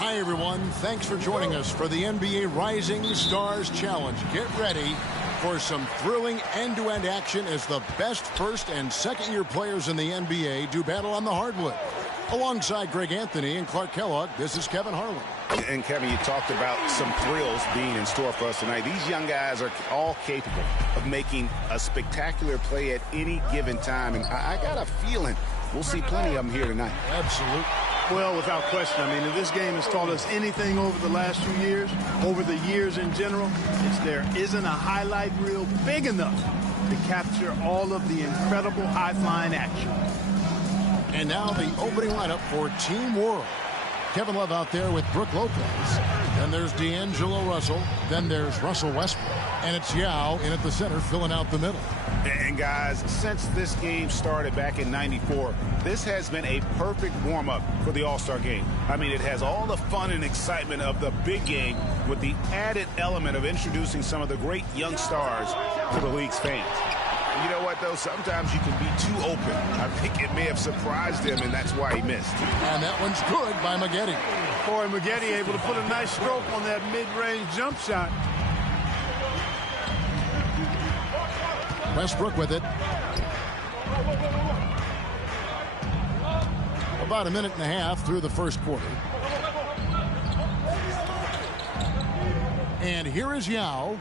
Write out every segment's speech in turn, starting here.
Hi, everyone. Thanks for joining us for the NBA Rising Stars Challenge. Get ready for some thrilling end-to-end action as the best first and second-year players in the NBA do battle on the hardwood. Alongside Greg Anthony and Clark Kellogg, this is Kevin Harlan. And, Kevin, you talked about some thrills being in store for us tonight. These young guys are all capable of making a spectacular play at any given time. And I got a feeling we'll see plenty of them here tonight. Absolutely. Well, without question. I mean, if this game has taught us anything over the last few years, over the years in general, it's there isn't a highlight reel big enough to capture all of the incredible high-flying action. And now the opening lineup for Team World. Kevin Love out there with Brook Lopez. Then there's D'Angelo Russell. Then there's Russell Westbrook. And it's Yao in at the center, filling out the middle. And, guys, since this game started back in '94, this has been a perfect warm-up for the All-Star game. I mean, it has all the fun and excitement of the big game with the added element of introducing some of the great young stars to the league's fans. You know what, though? Sometimes you can be too open. I think it may have surprised him, and that's why he missed. And that one's good by Maggette. Corey Maggette able to put a nice stroke on that mid-range jump shot. Westbrook with it. About a minute and a half through the first quarter. And here is Yao.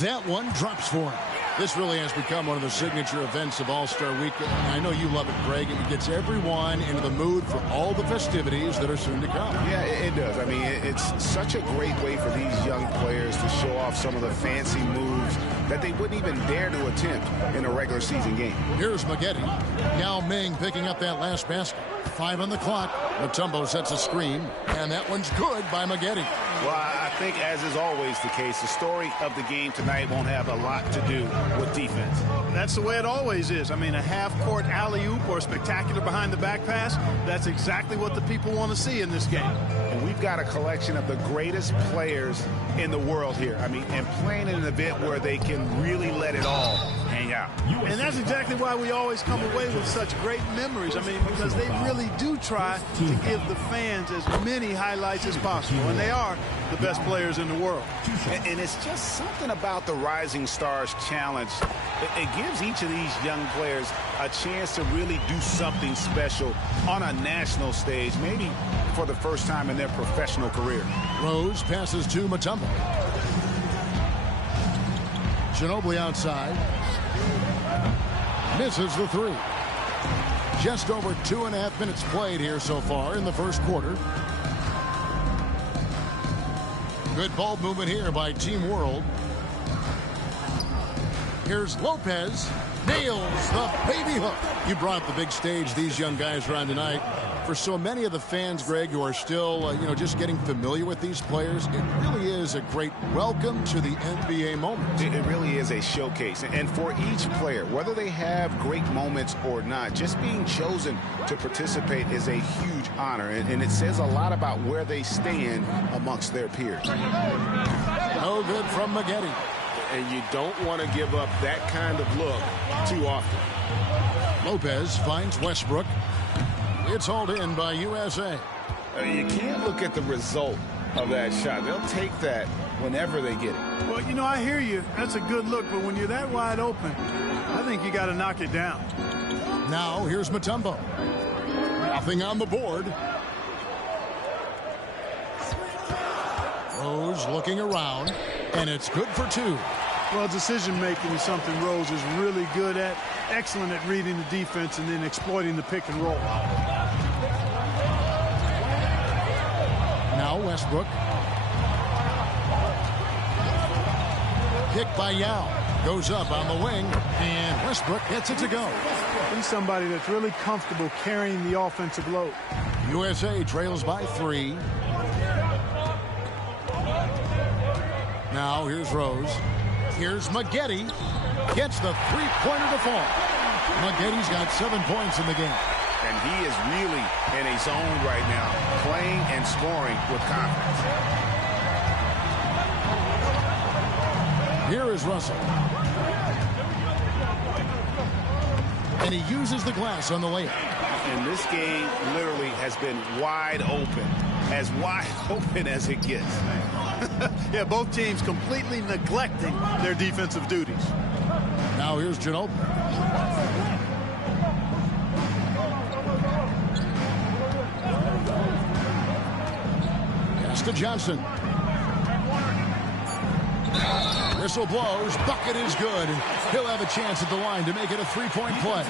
That one drops for him. This really has become one of the signature events of All-Star Weekend. I know you love it, Greg. It gets everyone into the mood for all the festivities that are soon to come. Yeah, it does. I mean, it's such a great way for these young players to show off some of the fancy moves that they wouldn't even dare to attempt in a regular season game. Here's Maggette. Yao Ming picking up that last basket. 5 on the clock. Mutombo sets a screen, and that one's good by Maggette. Well, I think, as is always the case, the story of the game tonight won't have a lot to do with defense. That's the way it always is. I mean, a half-court alley-oop or a spectacular behind-the-back pass, that's exactly what the people want to see in this game. And we've got a collection of the greatest players in the world here. I mean, and playing in an event where they can really let it all hang out. And that's exactly why we always come away with such great memories. I mean, because they really do try to give the fans as many highlights as possible. And they are the best players in the world. And it's just something about the Rising Stars Challenge. It gives each of these young players a chance to really do something special on a national stage, maybe for the first time in their professional career. Rose passes to Mutombo. Ginobili outside. Misses the three. Just over 2.5 minutes played here so far in the first quarter. Good ball movement here by Team World. Here's Lopez. Nails the baby hook. You brought up the big stage these young guys are on tonight. For so many of the fans, Greg, who are still, just getting familiar with these players, it really is a great welcome to the NBA moment. It really is a showcase. And for each player, whether they have great moments or not, just being chosen to participate is a huge honor. And it says a lot about where they stand amongst their peers. No good from Maggette. And you don't want to give up that kind of look too often. Lopez finds Westbrook. It's hauled in by USA. You can't look at the result of that shot. They'll take that whenever they get it. Well, I hear you. That's a good look, but when you're that wide open, I think you got to knock it down. Now, here's Mutombo. Nothing on the board. Rose looking around, and it's good for 2. Well, decision-making is something Rose is really good at. Excellent at reading the defense and then exploiting the pick and roll. Now Westbrook. Kick by Yao. Goes up on the wing, and Westbrook gets it to go. He's somebody that's really comfortable carrying the offensive load. USA trails by 3. Now here's Rose. Here's Maggette. Gets the three-pointer to fall. Maggette's got 7 points in the game. And he is really in a zone right now, playing and scoring with confidence. Here is Russell. And he uses the glass on the layup. And this game literally has been wide open as it gets. Yeah, both teams completely neglecting their defensive duties. Now here's Ginobili. Pass to Johnson. Whistle blows. Bucket is good. He'll have a chance at the line to make it a three-point play.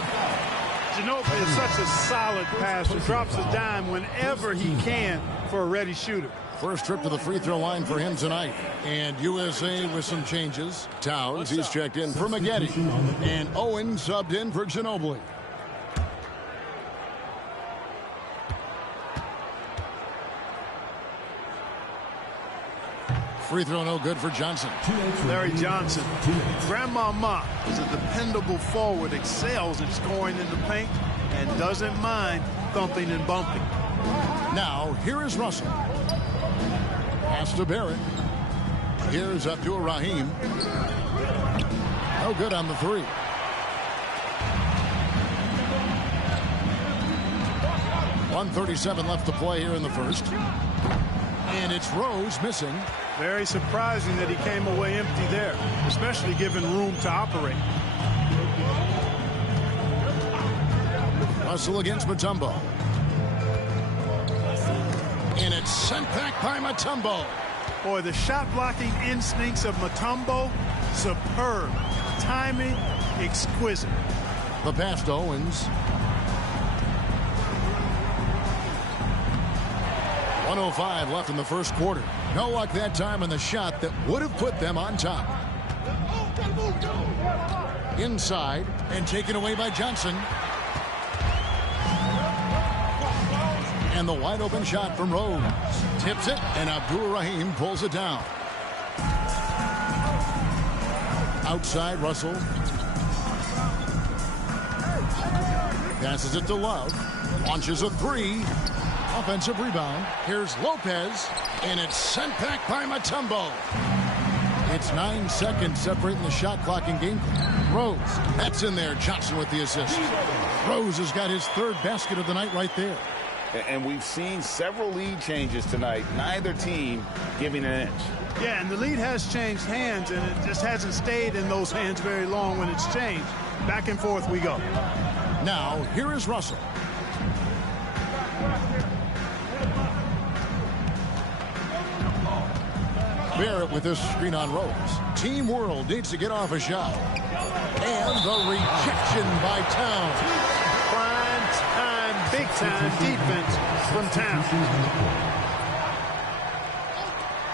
Ginobili is such a solid passer. Drops a dime whenever he can for a ready shooter. First trip to the free throw line for him tonight. And USA with some changes. Towns, he's checked in for Maggette. And Owen subbed in for Ginobili. Free throw no good for Johnson. Larry Johnson, Grandmama, is a dependable forward, excels in scoring in the paint, and doesn't mind thumping and bumping. Now, here is Russell. Pass to Barrett. Here's Abdur-Rahim. No good on the three. .137 left to play here in the first. And it's Rose missing. Very surprising that he came away empty there, especially given room to operate. Russell against Mutombo. And it's sent back by Mutombo. Boy, the shot blocking instincts of Mutombo, superb. Timing, exquisite. The pass to Owens. 1:05 left in the first quarter. No luck that time on the shot that would have put them on top. Inside and taken away by Johnson. And the wide open shot from Rose. Tips it, and Abdur-Rahim pulls it down. Outside, Russell. Passes it to Love. Launches a three. Offensive rebound. Here's Lopez. And it's sent back by Mutombo. It's 9 seconds separating the shot clock and game clock. Rose. That's in there. Johnson with the assist. Rose has got his third basket of the night right there. And we've seen several lead changes tonight. Neither team giving an inch. Yeah, and the lead has changed hands, and it just hasn't stayed in those hands very long when it's changed. Back and forth we go. Now, here is Russell. Barrett with this screen on Rose. Team World needs to get off a shot. And the rejection by Towns. Prime time, big time defense from Towns.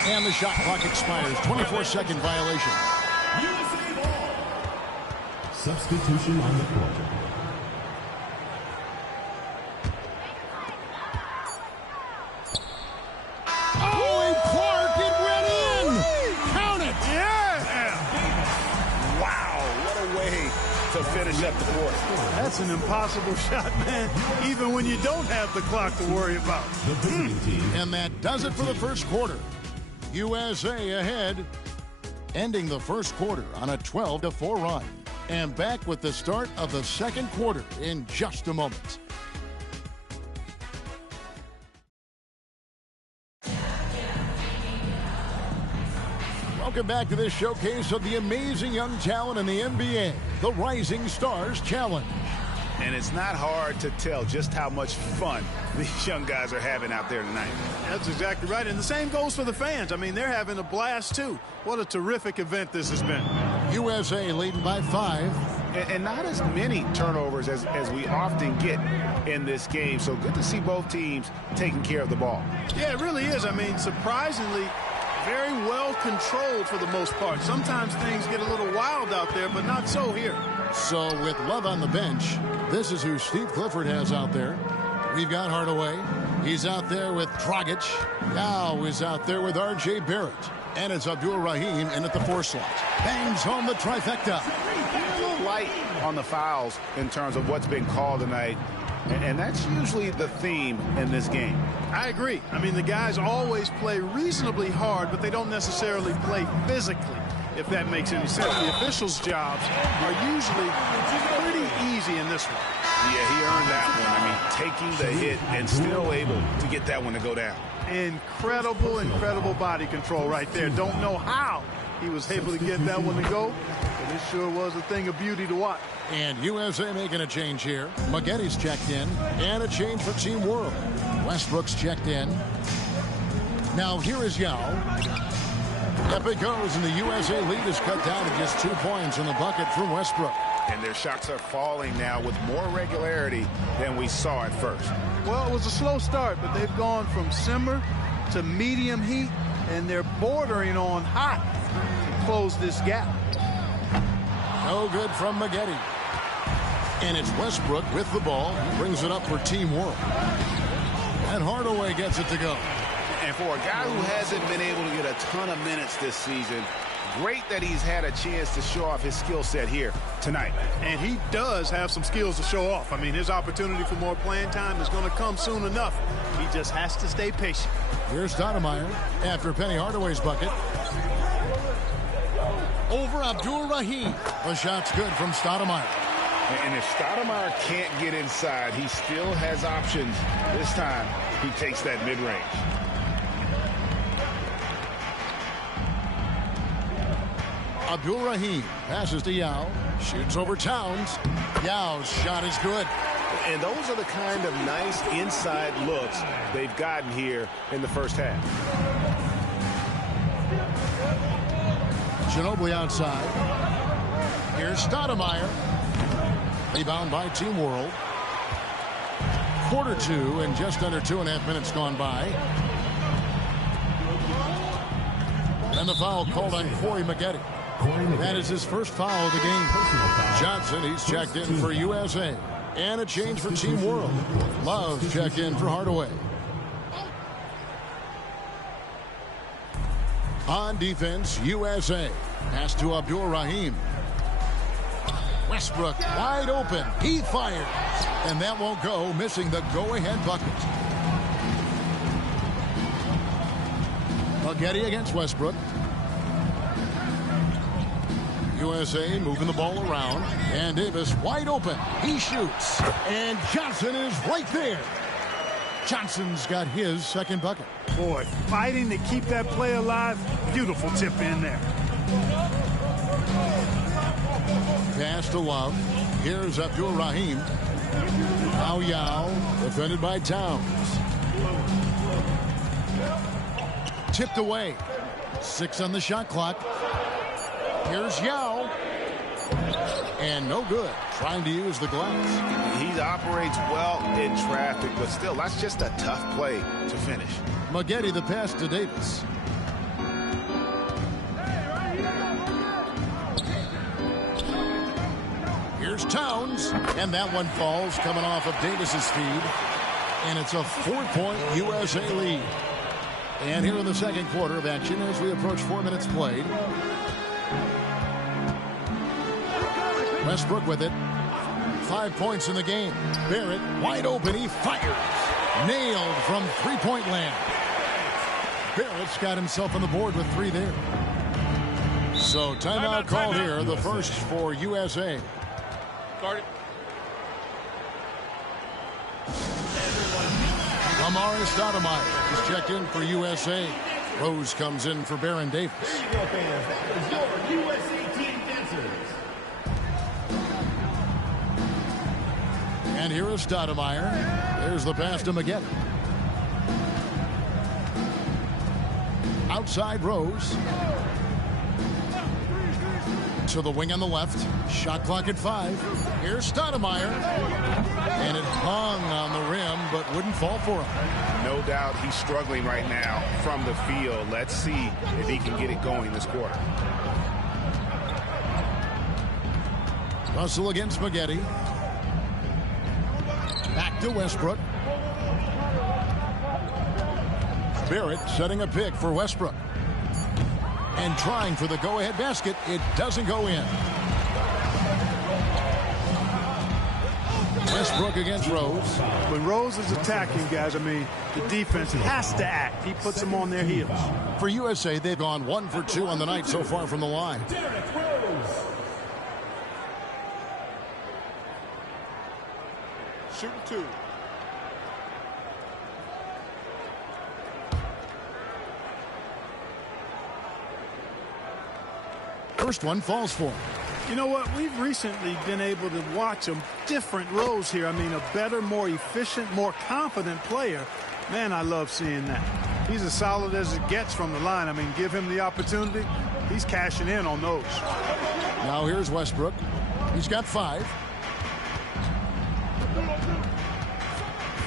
And the shot clock expires. 24-second violation. Substitution on the court. Finish up the fourth. That's an impossible shot, man, even when you don't have the clock to worry about. And that does it for the first quarter. USA ahead, ending the first quarter on a 12-4 run. And back with the start of the second quarter in just a moment. Welcome back to this showcase of the amazing young talent in the NBA, the Rising Stars Challenge. And it's not hard to tell just how much fun these young guys are having out there tonight. That's exactly right. And the same goes for the fans. I mean, they're having a blast, too. What a terrific event this has been. USA leading by 5. And not as many turnovers as we often get in this game. So good to see both teams taking care of the ball. Yeah, it really is. I mean, surprisingly, very well controlled for the most part. Sometimes things get a little wild out there, but not so here. So with Love on the bench, this is who Steve Clifford has out there. We've got Hardaway. He's out there with Dragic. Now is out there with R.J. Barrett. And it's Abdur-Rahim in at the 4 slot. Bangs home the trifecta. A little light on the fouls in terms of what's been called tonight. And that's usually the theme in this game. I agree. I mean, the guys always play reasonably hard, but they don't necessarily play physically, if that makes any sense. The officials' jobs are usually pretty easy easy in this one. Yeah, he earned that one. I mean, taking the hit and still able to get that one to go down. Incredible body control right there. Don't know how he was able to get that one to go, but it sure was a thing of beauty to watch. And USA making a change here. Maggotti's checked in, and a change for Team World. Westbrook's checked in. Now here is Yao. Up it goes, and the USA lead is cut down to just 2 points in the bucket from Westbrook. And their shots are falling now with more regularity than we saw at first. Well, it was a slow start, but they've gone from simmer to medium heat, and they're bordering on hot to close this gap. No good from Maggotti. And it's Westbrook with the ball. He brings it up for Team World. And Hardaway gets it to go. And for a guy who hasn't been able to get a ton of minutes this season, great that he's had a chance to show off his skill set here tonight. And he does have some skills to show off. I mean, his opportunity for more playing time is going to come soon enough. He just has to stay patient. Here's Stoudemire after Penny Hardaway's bucket. Over Abdul Rahim. The shot's good from Stoudemire. And if Stoudemire can't get inside, he still has options. This time, he takes that mid-range. Abdul Rahim passes to Yao. Shoots over Towns. Yao's shot is good. And those are the kind of nice inside looks they've gotten here in the first half. Ginobili outside. Here's Stoudemire. Rebound by Team World. Quarter 2 and just under 2.5 minutes gone by. And the foul called on Corey Maggotti. That is his first foul of the game. Johnson, he's checked in for USA. And a change for Team World. Love checked in for Hardaway. On defense, USA. Pass to Abdul Rahim. Westbrook wide open. He fires. And that won't go, missing the go-ahead bucket. Maggotti against Westbrook. USA moving the ball around. And Davis wide open. He shoots. And Johnson is right there. Johnson's got his second bucket. Boy, fighting to keep that play alive. Beautiful tip in there. Pass to Love. Here's Abdul Rahim. Now Yao, defended by Towns. Tipped away. 6 on the shot clock. Here's Yao. And no good. Trying to use the glass. He operates well in traffic, but still, that's just a tough play to finish. Maggotti the pass to Davis. Here's Towns. And that one falls coming off of Davis's feed. And it's a 4-point USA lead. And here in the second quarter of action as we approach 4 minutes played. Westbrook with it. 5 points in the game. Barrett wide open. He fires. Nailed from three-point land. Barrett's got himself on the board with 3 there. So timeout called here. The first for USA. Started. Amari Stoudemire is checked in for USA. Rose comes in for Baron Davis. Your USA team dancers. And here is Stoudemire. There's the pass to Maggotti. Outside Rose. To the wing on the left. Shot clock at 5. Here's Stoudemire. And it hung on the rim, but wouldn't fall for him. No doubt he's struggling right now from the field. Let's see if he can get it going this quarter. Russell against Maggotti. Back to Westbrook. Barrett setting a pick for Westbrook. And trying for the go-ahead basket. It doesn't go in. Westbrook against Rose. When Rose is attacking, guys, I mean, the defense has to act. He puts them on their heels. For USA, they've gone 1 for 2 on the night so far from the line. shooting 2. First one falls for him. You know what? We've recently been able to watch a different Rose here. I mean, a better, more efficient, more confident player. Man, I love seeing that. He's as solid as it gets from the line. I mean, give him the opportunity. He's cashing in on those. Now here's Westbrook. He's got 5.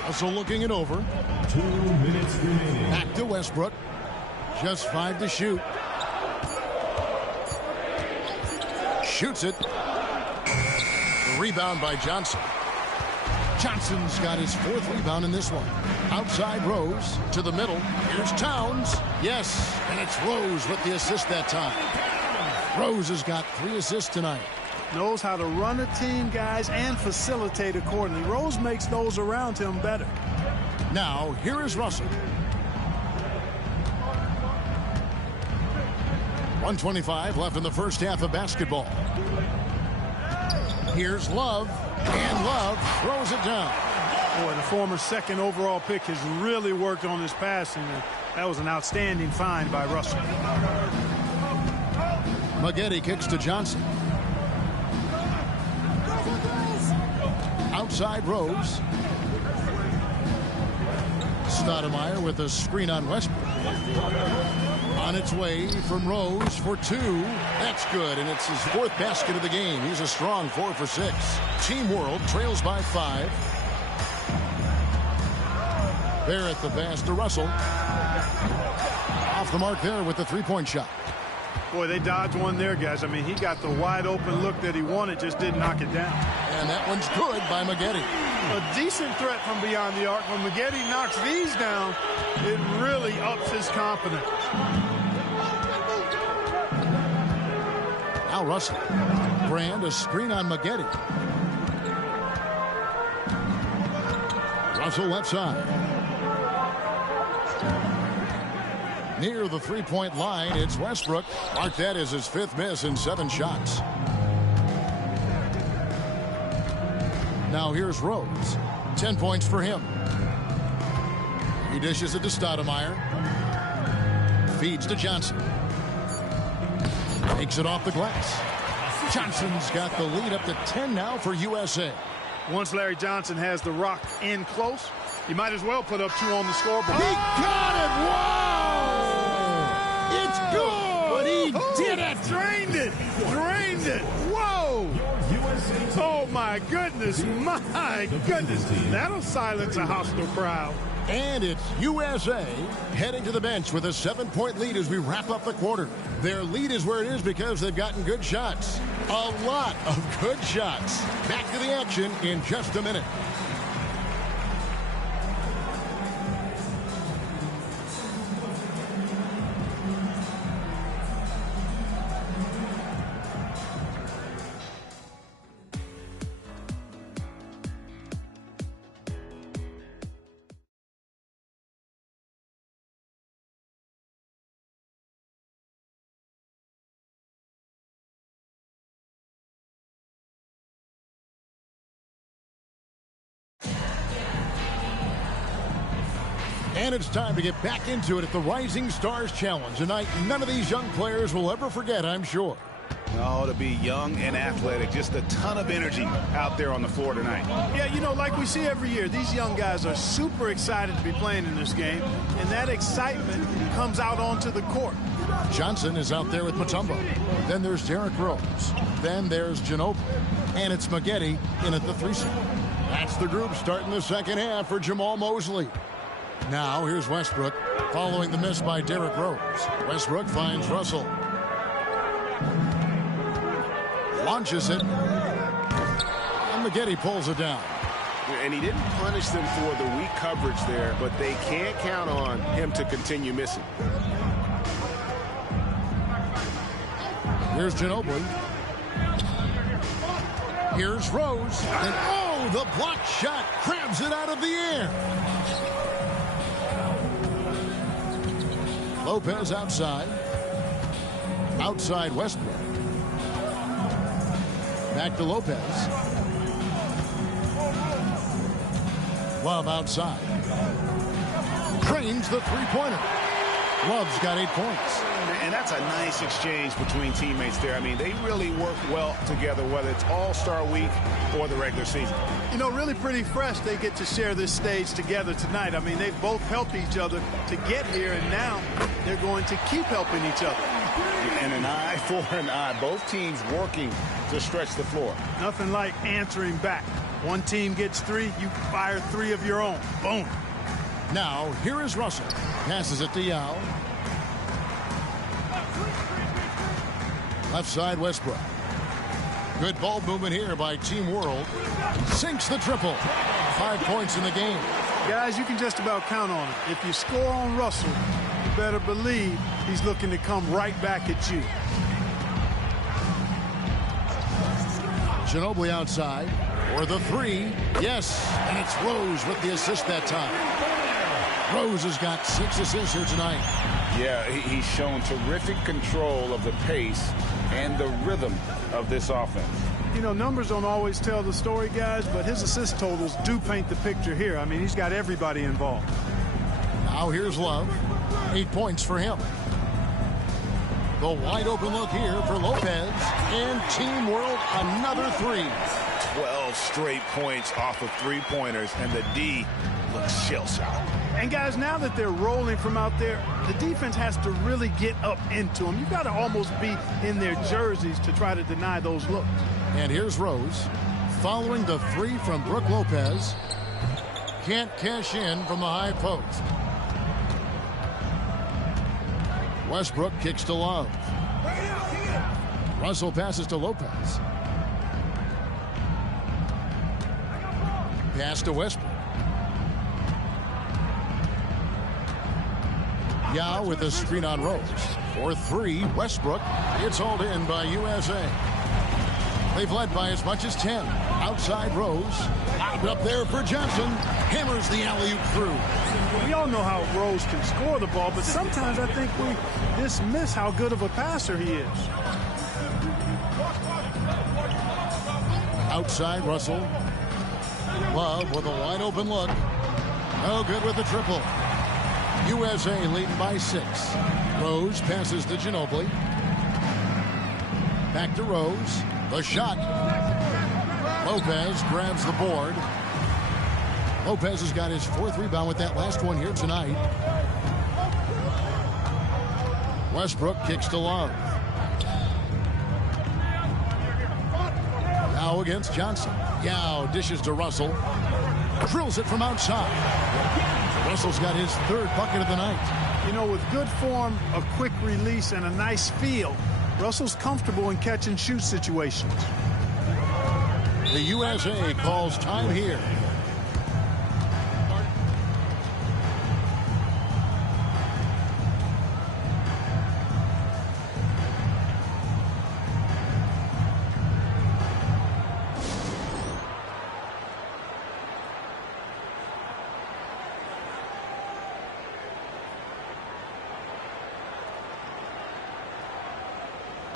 Also looking it over. 2 minutes remaining. Back to Westbrook. Just 5 to shoot. Shoots it. The rebound by Johnson. Johnson's got his 4th rebound in this one. Outside Rose to the middle. Here's Towns. Yes, and it's Rose with the assist that time. Rose has got 3 assists tonight. Knows how to run a team, guys, and facilitate accordingly. Rose makes those around him better. Now, here is Russell. 1:25 left in the first half of basketball. Here's Love, and Love throws it down. Boy, the former 2nd overall pick has really worked on his passing. That was an outstanding find by Russell. Maggette kicks to Johnson. Outside Rose. Stoudemire with a screen on Westbrook. On its way from Rose for 2. That's good, and it's his 4th basket of the game. He's a strong 4 for 6. Team World trails by 5. Barrett the pass to Russell. Off the mark there with the 3-point shot. Boy, they dodged one there, guys. I mean, he got the wide open look that he wanted, just didn't knock it down. And that one's good by Maggette. A decent threat from beyond the arc. When Maggette knocks these down, it really ups his confidence. Now Russell. Brand a screen on Maggette. Russell left side. Near the 3-point line, it's Westbrook. Mark that as his 5th miss in 7 shots. Now here's Rose. 10 points for him. He dishes it to Stoudemire. Feeds to Johnson. Takes it off the glass. Johnson's got the lead up to 10 now for USA. Once Larry Johnson has the rock in close, you might as well put up 2 on the scoreboard. He got it! Whoa! It's good! He did it! Drained it! Drained it! Whoa! Oh, my goodness! My goodness! That'll silence a hostile crowd. And it's USA heading to the bench with a 7-point lead as we wrap up the quarter. Their lead is where it is because they've gotten good shots. A lot of good shots. Back to the action in just a minute. And it's time to get back into it at the Rising Stars Challenge. A night none of these young players will ever forget, I'm sure. Oh, to be young and athletic, just a ton of energy out there on the floor tonight. Yeah, you know, like we see every year, these young guys are super excited to be playing in this game, and that excitement comes out onto the court. Johnson is out there with Mutombo. Then there's Derrick Rose. Then there's Ginobili. And it's Maggette in at the 3-seed. That's the group starting the second half for Jamal Mosley. Now here's Westbrook following the miss by Derrick Rose. Westbrook finds Russell. Launches it. And Maggette pulls it down. And he didn't punish them for the weak coverage there, but they can't count on him to continue missing. Here's Ginobili. Here's Rose. And oh, the block shot grabs it out of the air. Lopez outside. Outside Westbrook. Back to Lopez. Love outside. Drains the three-pointer. Love's got 8 points. And that's a nice exchange between teammates there. I mean, they really work well together, whether it's All-Star Week or the regular season. You know, really pretty fresh they get to share this stage together tonight. I mean, they've both helped each other to get here, and now they're going to keep helping each other. And an eye for an eye. Both teams working to stretch the floor. Nothing like answering back. One team gets 3, you fire 3 of your own. Boom. Now, here is Russell. Passes it to Yao. Left side, Westbrook. Good ball movement here by Team World. Sinks the triple. 5 points in the game. Guys, you can just about count on it. If you score on Russell, you better believe he's looking to come right back at you. Ginobili outside. For the 3. Yes, and it's Rose with the assist that time. Rose has got 6 assists here tonight. Yeah, he's shown terrific control of the pace and the rhythm of this offense. You know, numbers don't always tell the story, guys, but his assist totals do paint the picture here. I mean, he's got everybody involved. Now here's Love. 8 points for him. The wide open look here for Lopez. And Team World another 3. 12 straight points off of three-pointers, and the D looks shell-shocked. And guys, now that they're rolling from out there, the defense has to really get up into them. You've got to almost be in their jerseys to try to deny those looks. And here's Rose. Following the 3 from Brook Lopez. Can't cash in from the high post. Westbrook kicks to Love. Russell passes to Lopez. Pass to Westbrook. Yao with a screen on Rose. For 3, Westbrook. It's hauled in by USA. They've led by as much as 10. Outside Rose. Up there for Johnson. Hammers the alley-oop through. We all know how Rose can score the ball, but sometimes I think we dismiss how good of a passer he is. Outside Russell. Love with a wide open look. No good with the triple. USA leading by 6. Rose passes to Ginobili. Back to Rose. The shot. Lopez grabs the board. Lopez has got his 4th rebound with that last one here tonight. Westbrook kicks to Love. Now against Johnson. Yao dishes to Russell. Drills it from outside. Russell's got his 3rd bucket of the night. You know, with good form, a quick release, and a nice feel, Russell's comfortable in catch-and-shoot situations. The USA calls time here.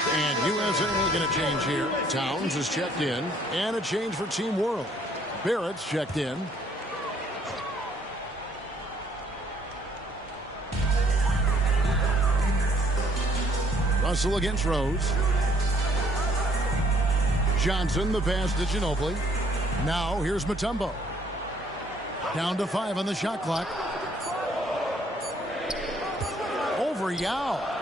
And USA going to change here. Towns is checked in. And a change for Team World. Barrett's checked in. Russell against Rose. Johnson, the pass to Ginobili. Now here's Mutombo. Down to 5 on the shot clock. Over Yao.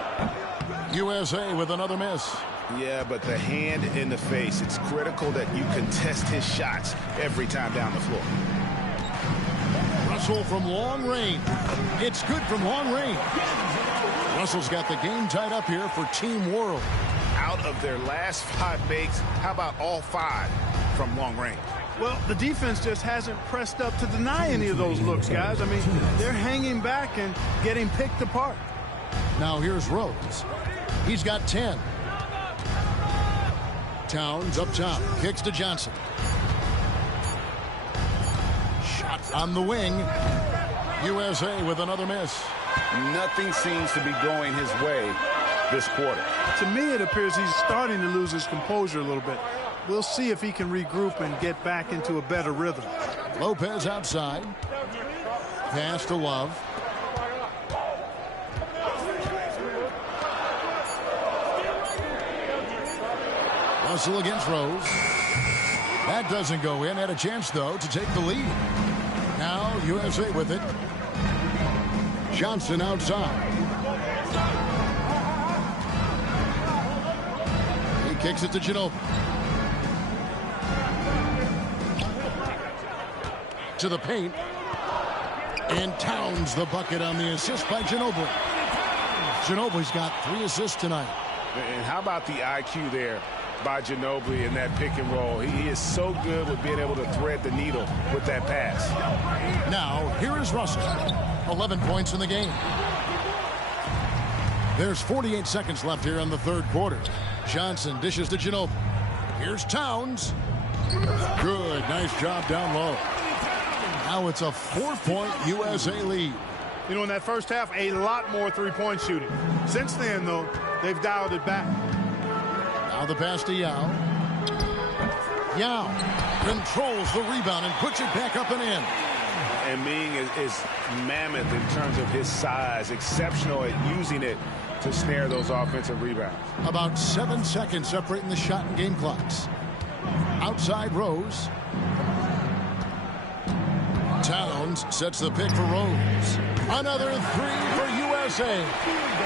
USA with another miss. Yeah, but the hand in the face, it's critical that you contest his shots every time down the floor. Russell from long range. It's good from long range. Russell's got the game tied up here for Team World. Out of their last 5 makes, how about all 5 from long range? Well, the defense just hasn't pressed up to deny any of those looks, guys. I mean, they're hanging back and getting picked apart. Now here's Rose. He's got 10. Towns up top. Kicks to Johnson. Shot on the wing. USA with another miss. Nothing seems to be going his way this quarter. To me, it appears he's starting to lose his composure a little bit. We'll see if he can regroup and get back into a better rhythm. Lopez outside. Pass to Love. Russell against Rose. That doesn't go in. Had a chance, though, to take the lead. Now USA with it. Johnson outside. He kicks it to Ginobili. To the paint. And Towns the bucket on the assist by Ginobili. Ginobili's got 3 assists tonight. And how about the IQ there by Ginobili in that pick and roll? He is so good with being able to thread the needle with that pass. Now, here is Russell. 11 points in the game. There's 48 seconds left here in the third quarter. Johnson dishes to Ginobili. Here's Towns. Good. Nice job down low. Now it's a 4-point USA lead. You know, in that first half, a lot more three-point shooting. Since then, though, they've dialed it back. Now the pass to Yao. Yao controls the rebound and puts it back up and in. And Ming is mammoth in terms of his size, exceptional at using it to snare those offensive rebounds. About 7 seconds separating the shot and game clocks. Outside Rose. Towns sets the pick for Rose. Another 3 for USA.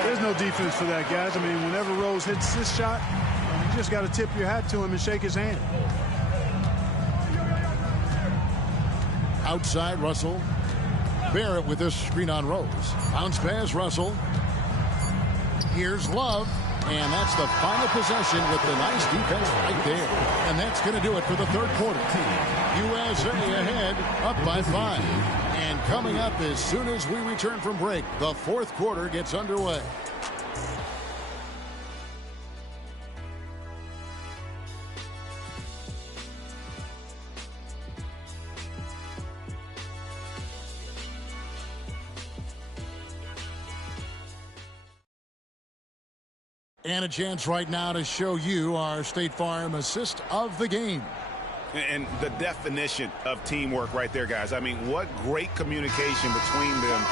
There's no defense for that, guys. I mean, whenever Rose hits this shot, you just got to tip your hat to him and shake his hand. Outside Russell. Barrett with this screen on Rose. Bounce pass Russell. Here's Love. And that's the final possession with the nice defense right there. And that's going to do it for the third quarter. USA ahead, up by 5. And coming up as soon as we return from break, the fourth quarter gets underway. And a chance right now to show you our State Farm assist of the game. And the definition of teamwork right there, guys. I mean, what great communication between them,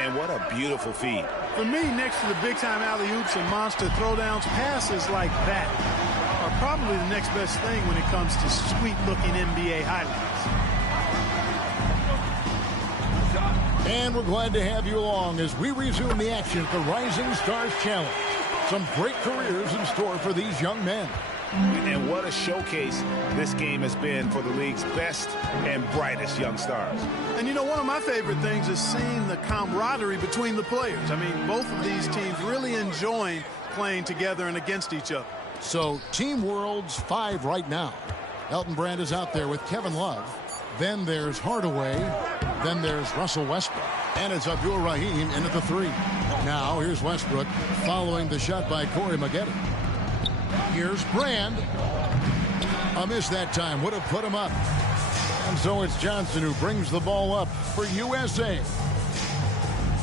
and what a beautiful feed. For me, next to the big-time alley-oops and monster throwdowns, passes like that are probably the next best thing when it comes to sweet-looking NBA highlights. And we're glad to have you along as we resume the action at the Rising Stars Challenge. Some great careers in store for these young men. And what a showcase this game has been for the league's best and brightest young stars. And you know, one of my favorite things is seeing the camaraderie between the players. I mean, both of these teams really enjoying playing together and against each other. So, Team World's 5 right now. Elton Brand is out there with Kevin Love. Then there's Hardaway. Then there's Russell Westbrook. And it's Abdul Rahim in at the 3. Now, here's Westbrook following the shot by Corey Maggette. Here's Brand. A miss that time. Would have put him up. And so it's Johnson who brings the ball up for USA.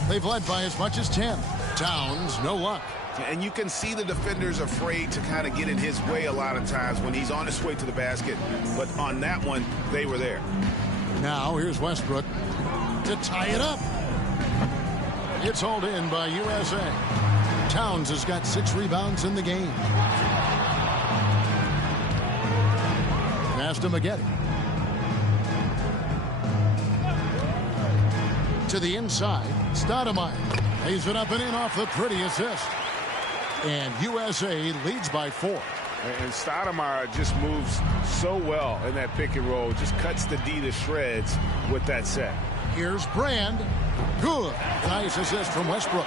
They've led by as much as 10. Towns, no luck. And you can see the defenders afraid to kind of get in his way a lot of times when he's on his way to the basket. But on that one, they were there. Now, here's Westbrook to tie it up. It's hauled in by USA. Towns has got 6 rebounds in the game. Pass to Maggette. To the inside. Stoudemire lays it up and in off the pretty assist. And USA leads by 4. And Stoudemire just moves so well in that pick and roll. Just cuts the D to shreds with that set. Here's Brand. Good. Nice assist from Westbrook.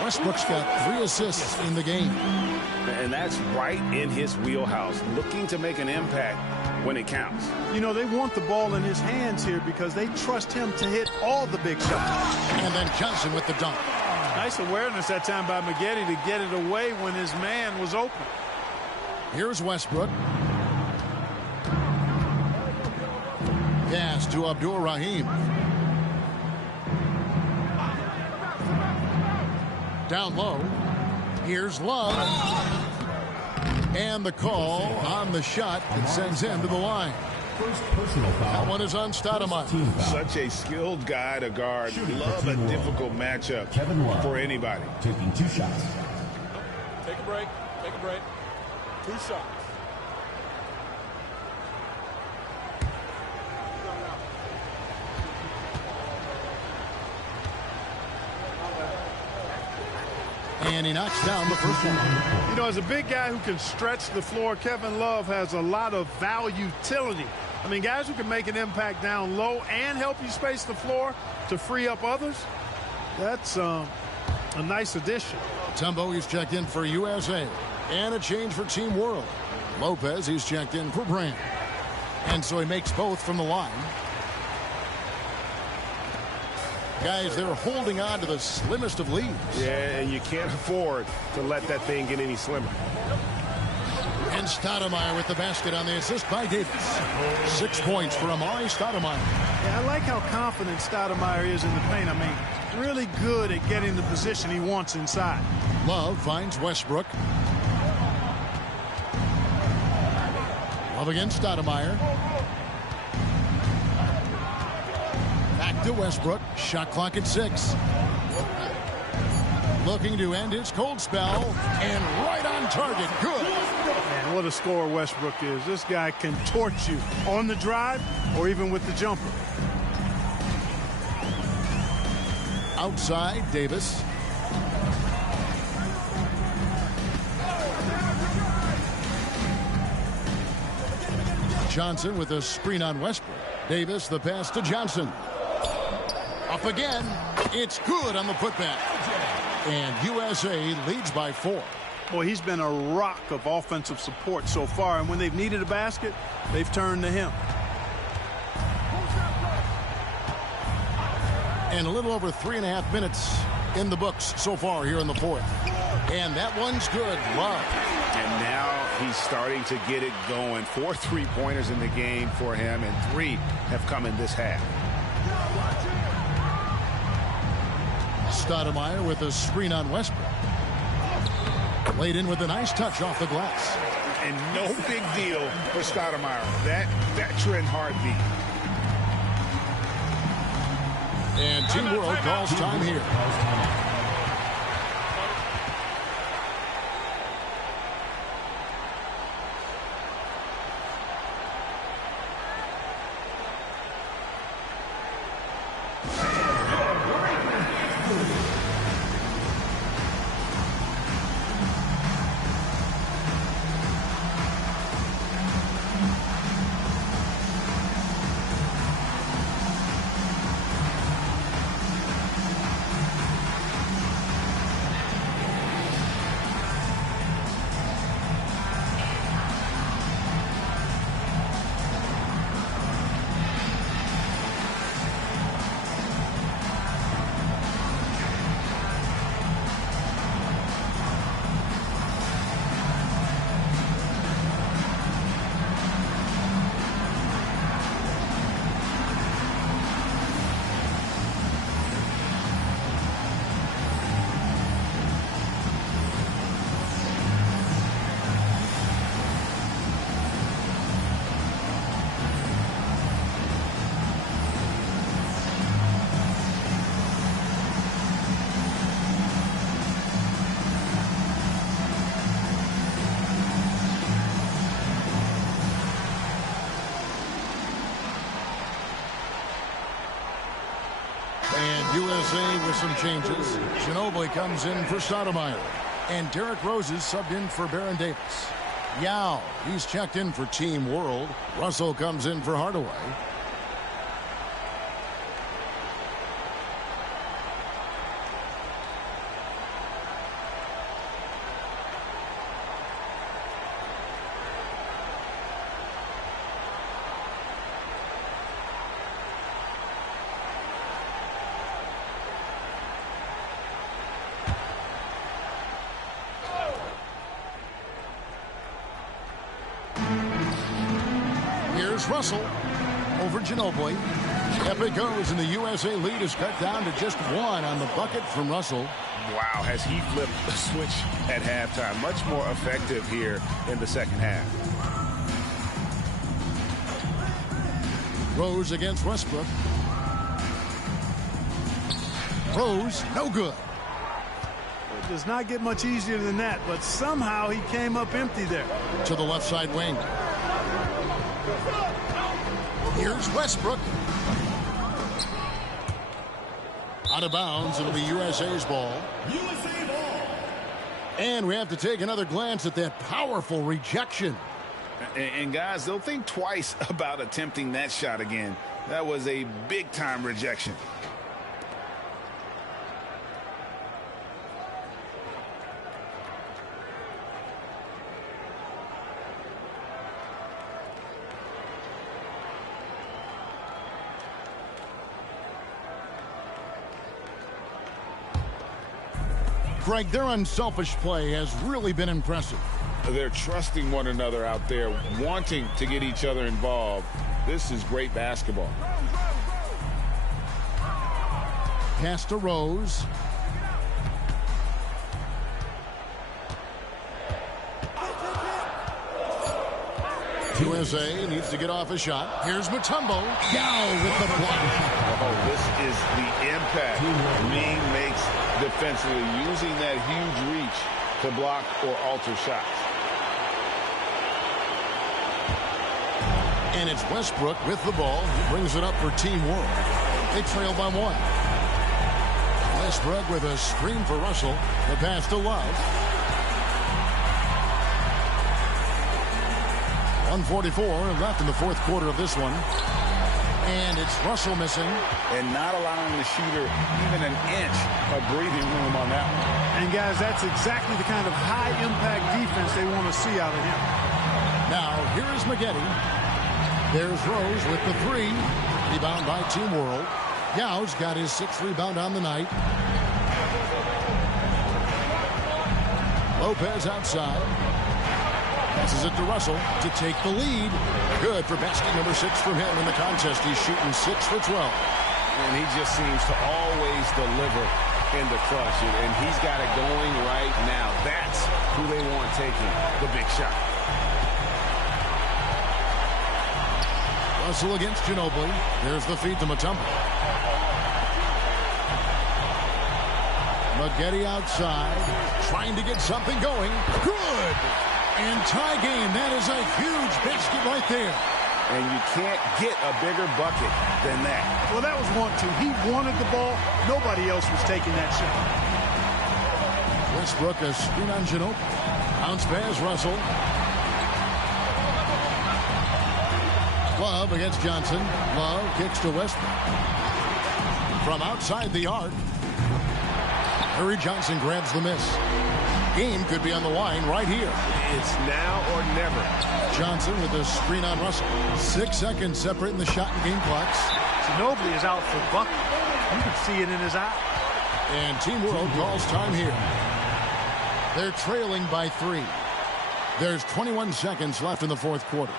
Westbrook's got 3 assists in the game. And that's right in his wheelhouse, looking to make an impact when it counts. You know, they want the ball in his hands here because they trust him to hit all the big shots. And then Johnson with the dunk. Nice awareness that time by Maggette to get it away when his man was open. Here's Westbrook. Pass to Abdul Rahim. Down low. Here's Love. And the call on the shot that sends him to the line. First personal foul. That one is on Stoudemire. Team foul. Such a skilled guy to guard. Shooting for Love a Team difficult matchup Kevin Love. for anybody. Taking 2 shots. Take a break. Take a break. 2 shots. And he knocks down the first one. You know, as a big guy who can stretch the floor, Kevin Love has a lot of utility. I mean, guys who can make an impact down low and help you space the floor to free up others, that's a nice addition. Tumbo, he's checked in for USA. And a change for Team World. Lopez, he's checked in for Brand. And so he makes both from the line. Guys, they're holding on to the slimmest of leads. Yeah, and you can't afford to let that thing get any slimmer. And Stoudemire with the basket on the assist by Davis. 6 points for Amar'e Stoudemire. Yeah, I like how confident Stoudemire is in the paint. I mean, really good at getting the position he wants inside. Love finds Westbrook. Love against Stoudemire. Back to Westbrook. Shot clock at 6. Looking to end his cold spell. And right on target. Good. Man, what a scorer Westbrook is. This guy can torch you on the drive or even with the jumper. Outside, Davis. Johnson with a screen on Westbrook. Davis, the pass to Johnson. Up again. It's good on the putback. And USA leads by 4. Boy, he's been a rock of offensive support so far, and when they've needed a basket, they've turned to him. And a little over 3.5 minutes in the books so far here in the 4th. And that one's good. Love. And now he's starting to get it going. 4 3-pointers in the game for him, and 3 have come in this half. Stoudemire with a screen on Westbrook. Laid in with a nice touch off the glass. And no big deal for Stoudemire. That veteran heartbeat. And Team World calls time here. USA with some changes. Ginobili comes in for Stoudemire. And Derrick Rose is subbed in for Baron Davis. Yao, he's checked in for Team World. Russell comes in for Hardaway. Russell over Ginobili. Up it goes, and the USA lead is cut down to just 1 on the bucket from Russell. Wow, has he flipped the switch at halftime. Much more effective here in the second half. Rose against Westbrook. Rose, no good. It does not get much easier than that, but somehow he came up empty there. To the left side wing. Here's Westbrook. Out of bounds. It'll be USA's ball. USA ball. And we have to take another glance at that powerful rejection. And guys, they'll think twice about attempting that shot again. That was a big-time rejection. Greg, their unselfish play has really been impressive. They're trusting one another out there, wanting to get each other involved. This is great basketball. Pass to Rose. USA needs to get off a shot. Here's Mutombo. Yao with the block. Oh, this is the impact Ming makes defensively, using that huge reach to block or alter shots. And it's Westbrook with the ball. He brings it up for Team World. They trail by 1. Westbrook with a screen for Russell. The pass to Love. 1:44 left in the fourth quarter of this one. And it's Russell missing. And not allowing the shooter even an inch of breathing room on that one. And guys, that's exactly the kind of high-impact defense they want to see out of him. Now, here is Maggette. There's Rose with the 3. Rebound by Team World. Yao's got his 6th rebound on the night. Lopez outside. Passes it to Russell to take the lead. Good for basket number 6 from him in the contest. He's shooting 6 for 12. And he just seems to always deliver in the clutch. And he's got it going right now. That's who they want taking the big shot. Russell against Ginobili. There's the feed to Mutombo. Maggette outside. Trying to get something going. Good! And tie game. That is a huge basket right there. And you can't get a bigger bucket than that. Well, that was 1-2. He wanted the ball. Nobody else was taking that shot. Westbrook a screen on Ginobili. Bounce pass Russell. Love against Johnson. Love kicks to Westbrook. From outside the arc. Harry Johnson grabs the miss. Game could be on the line right here. It's now or never. Johnson with a screen on Russell. 6 seconds separating the shot and game clocks. Ginobili is out for bucket. You can see it in his eye. And Team World calls time here. They're trailing by 3. There's 21 seconds left in the fourth quarter.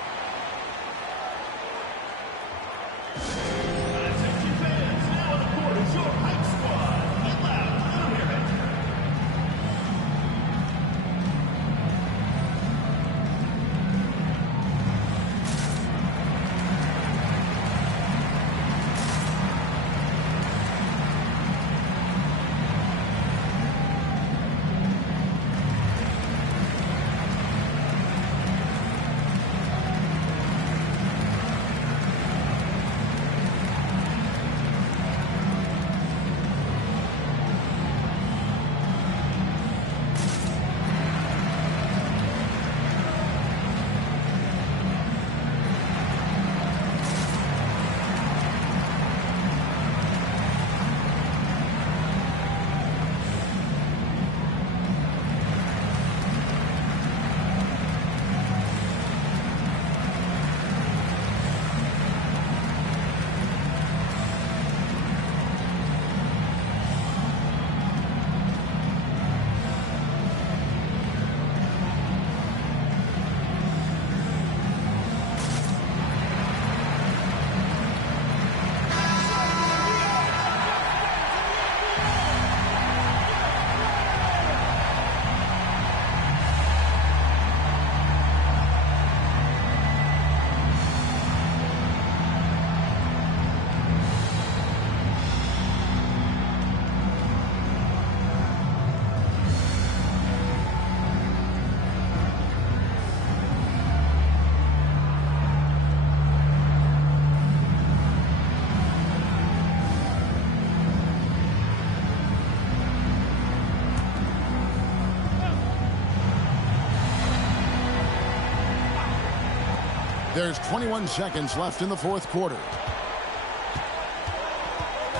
There's 21 seconds left in the fourth quarter.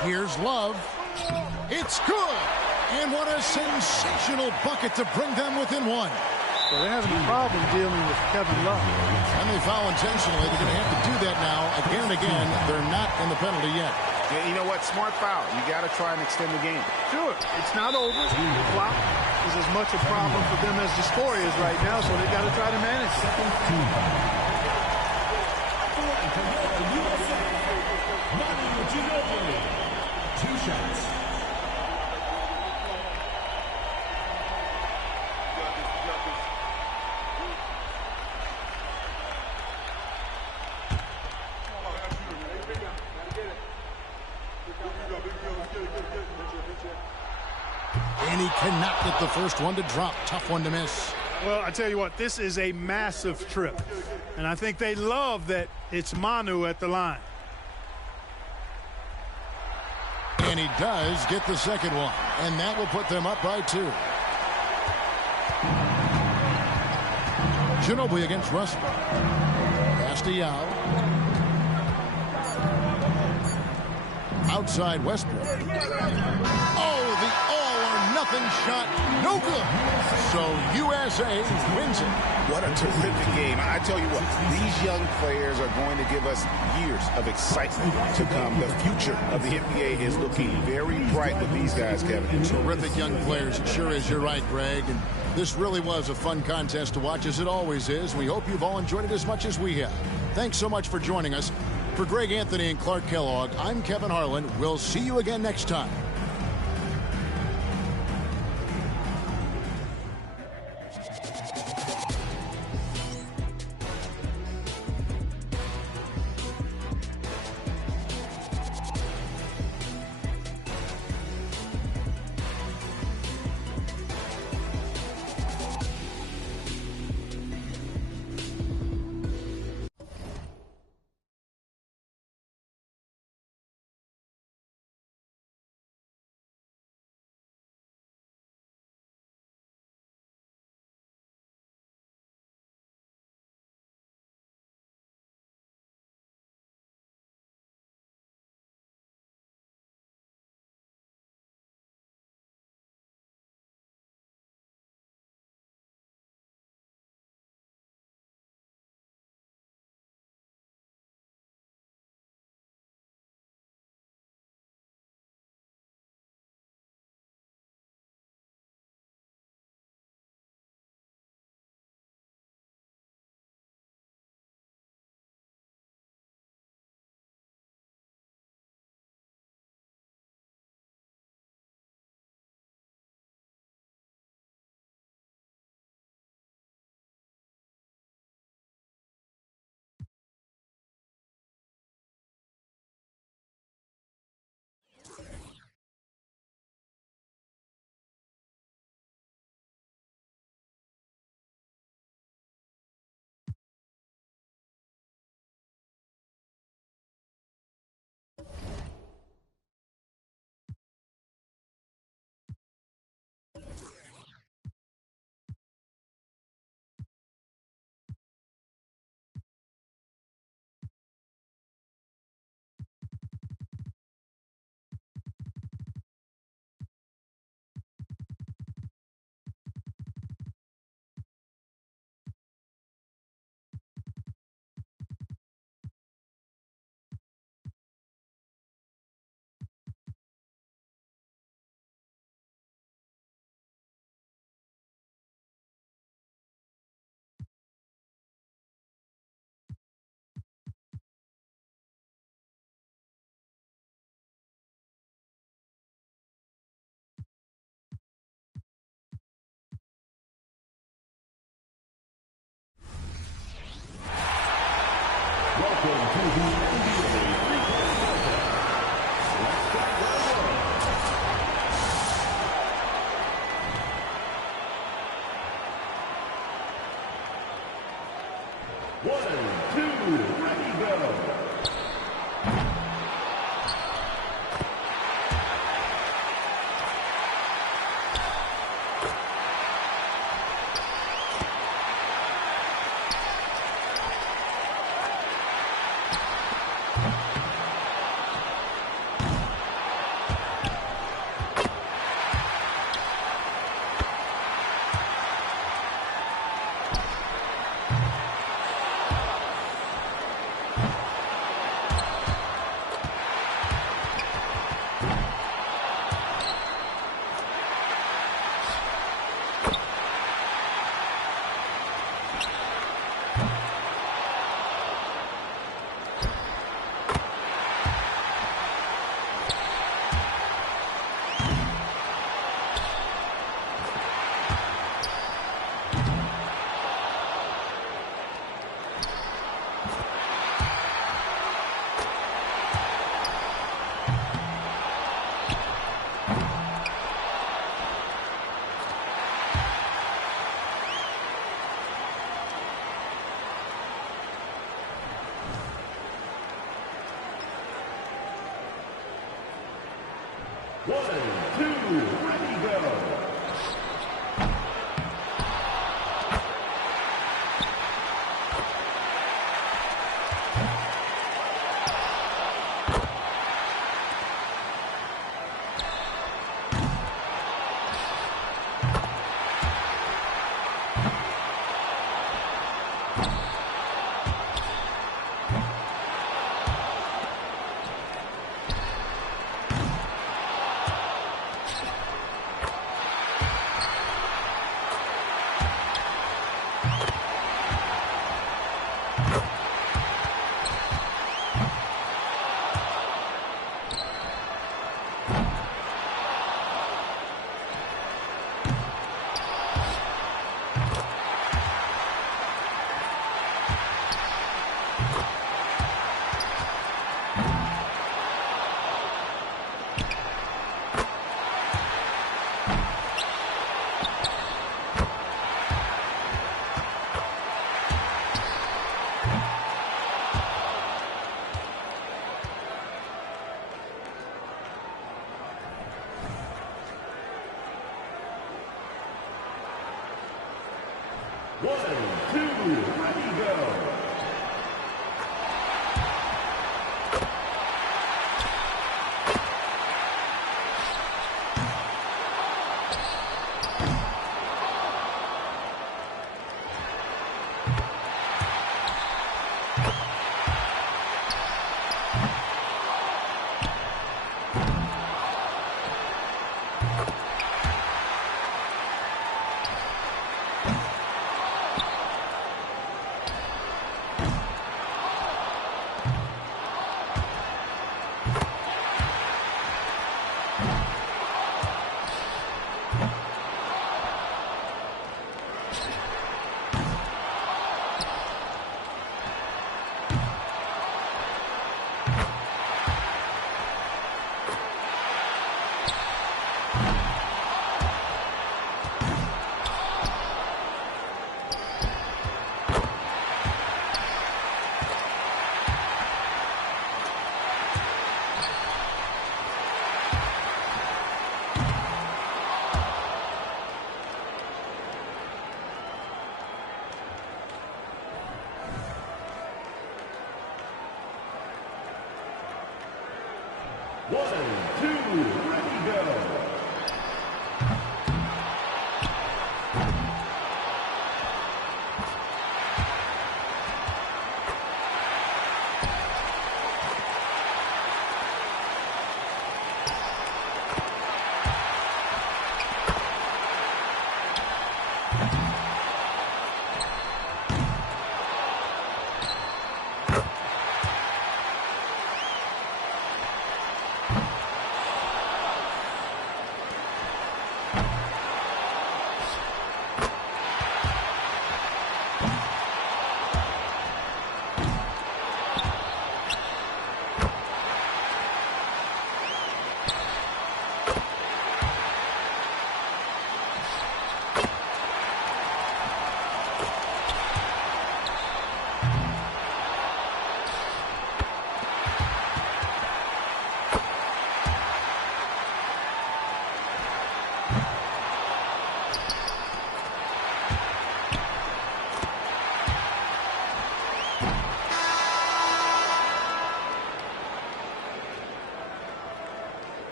Here's Love. It's good. And what a sensational bucket to bring them within one. Well, they're having a problem dealing with Kevin Love. And they foul intentionally. They're going to have to do that now again and again. They're not in the penalty yet. Yeah, you know what? Smart foul. You got to try and extend the game. Sure, it's not over. The clock is as much a problem for them as the score is right now, so they got to try to manage it. Two shots. And he cannot get the first one to drop. Tough one to miss. Well, I tell you what, this is a massive trip. And I think they love that it's Manu at the line. And he does get the second one. And that will put them up by 2. Ginobili against Russell. Pass to Yao. Outside Westbrook. Oh, the all-or-nothing shot. No good. So USA wins it. What a terrific game. I tell you what, these young players are going to give us years of excitement to come. The future of the NBA is looking very bright with these guys, Kevin. Terrific young players. It sure is. You're right, Greg. And this really was a fun contest to watch, as it always is. We hope you've all enjoyed it as much as we have. Thanks so much for joining us. For Greg Anthony and Clark Kellogg, I'm Kevin Harlan. We'll see you again next time.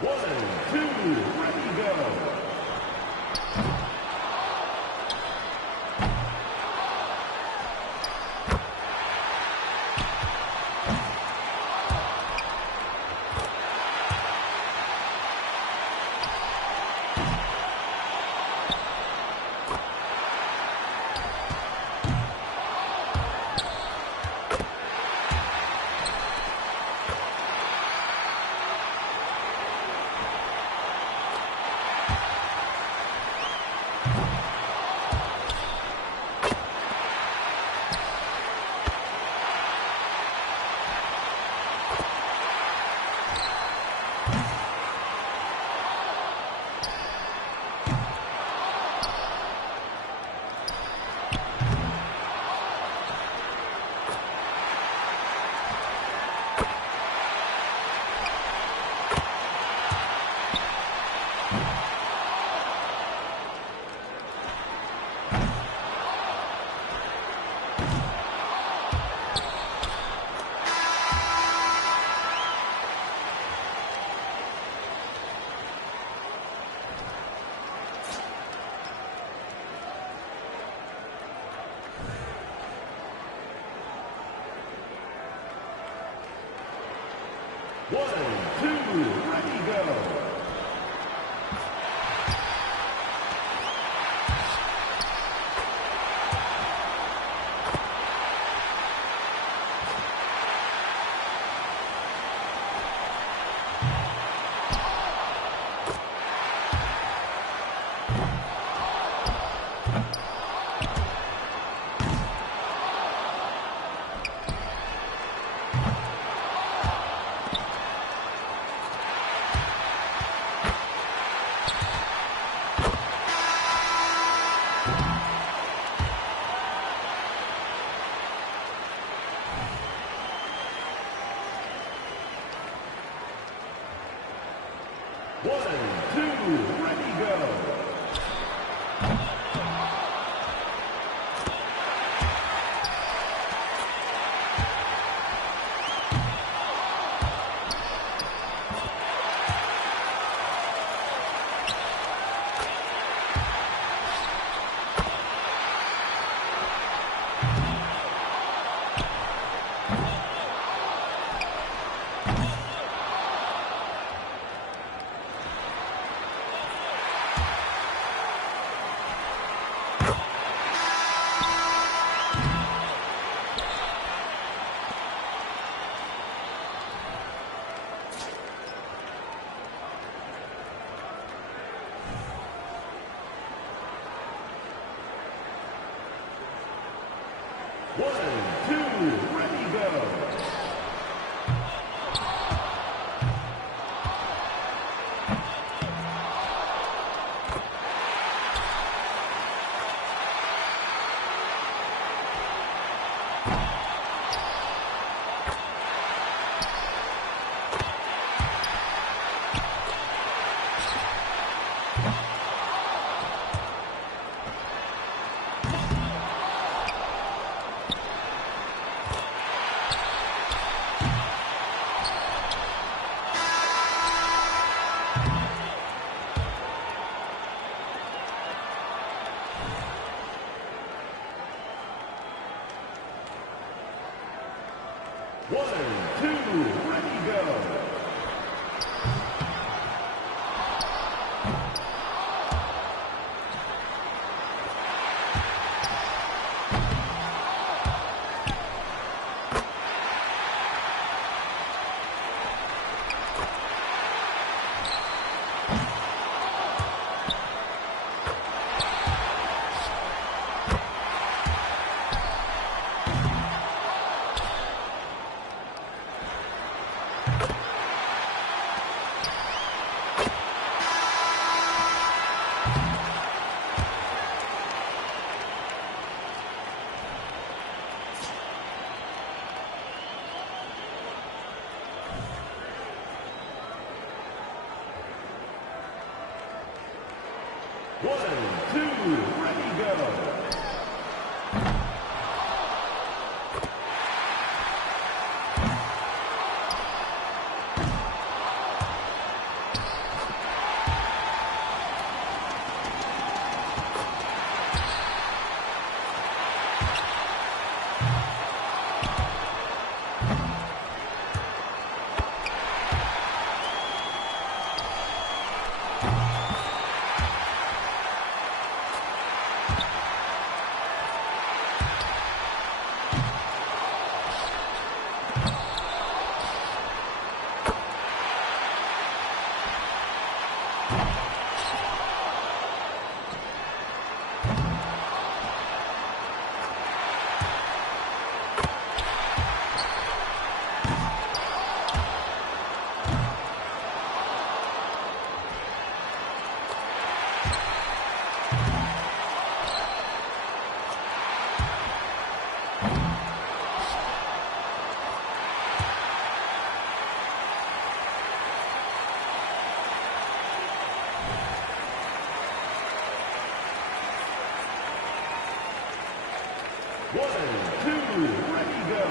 1, 2, ready, go. One, two, ready, go. One, two, ready, go. One, two, ready, go. One, two, ready, go. One, two, ready, go. 1, 2, ready, go.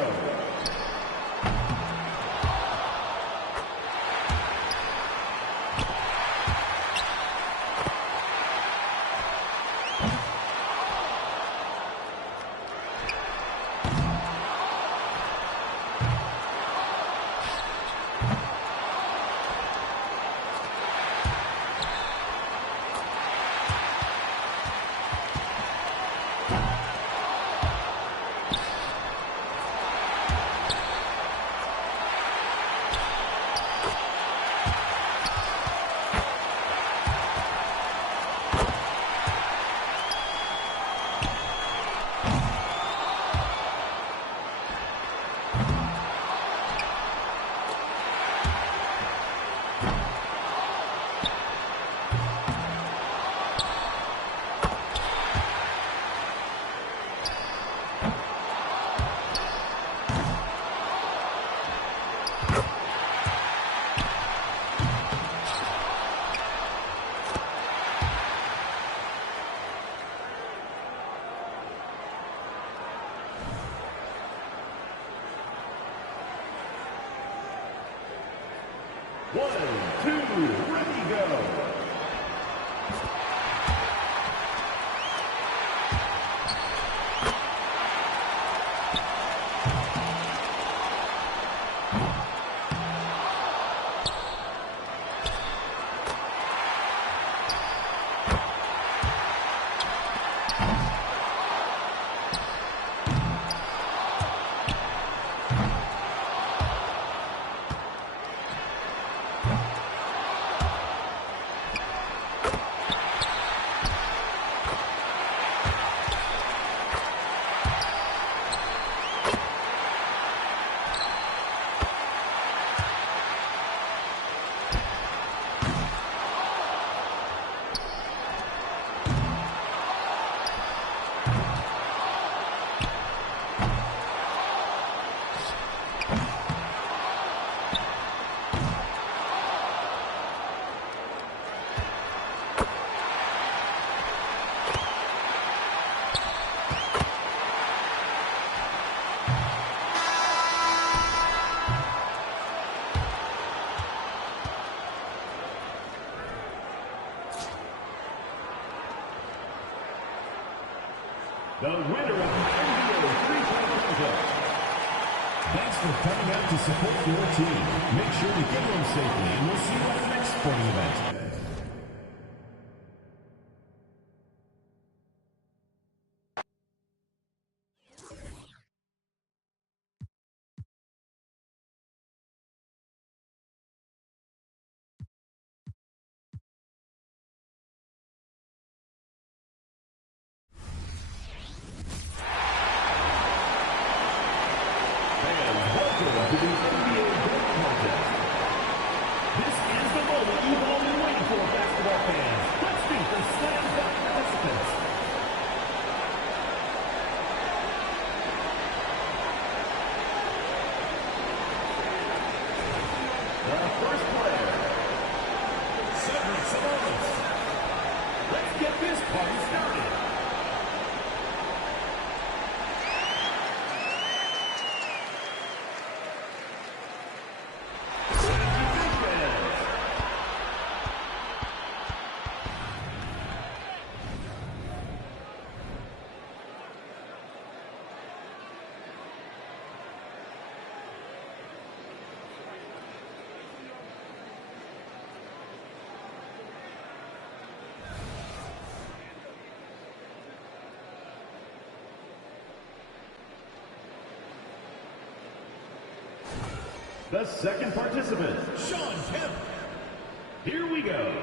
The winner of the NBA three-point contest. Thanks for coming out to support your team. Make sure to get home safely, and we'll see you at the next sporting event. To the NBA Dunk Contest. This is the moment you've all been waiting for, basketball fans. Let's meet the slam dunk participants. The first player, Cedric Sabonis. Let's get this party started. The second participant, Shawn Kemp. Here we go.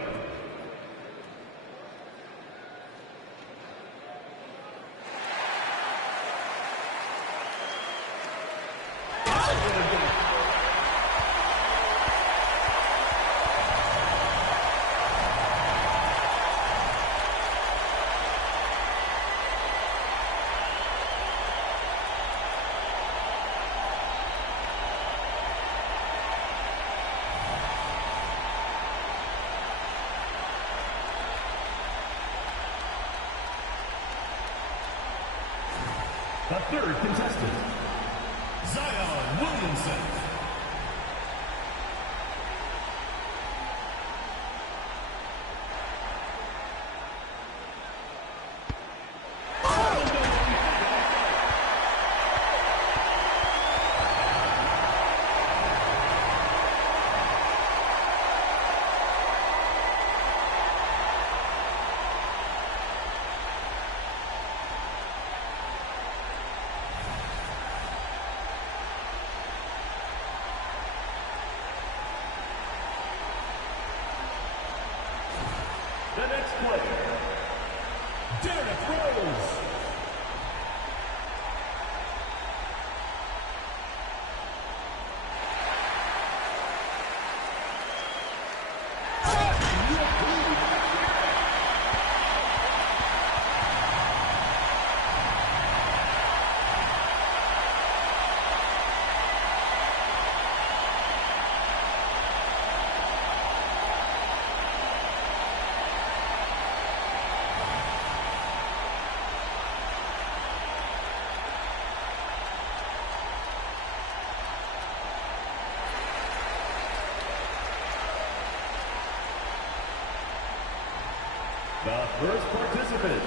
The third contestant, Zion Williamson. The next player, Derrick Rose. The first participant,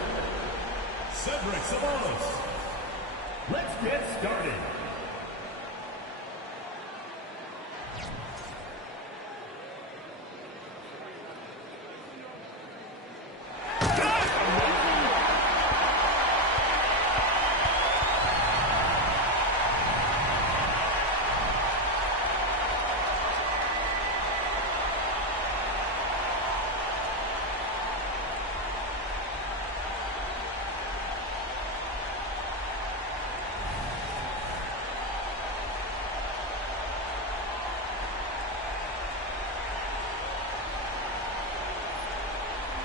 Cedric Ceballos. Let's get started.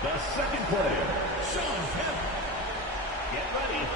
The second player, Shawn Kemp. Get ready.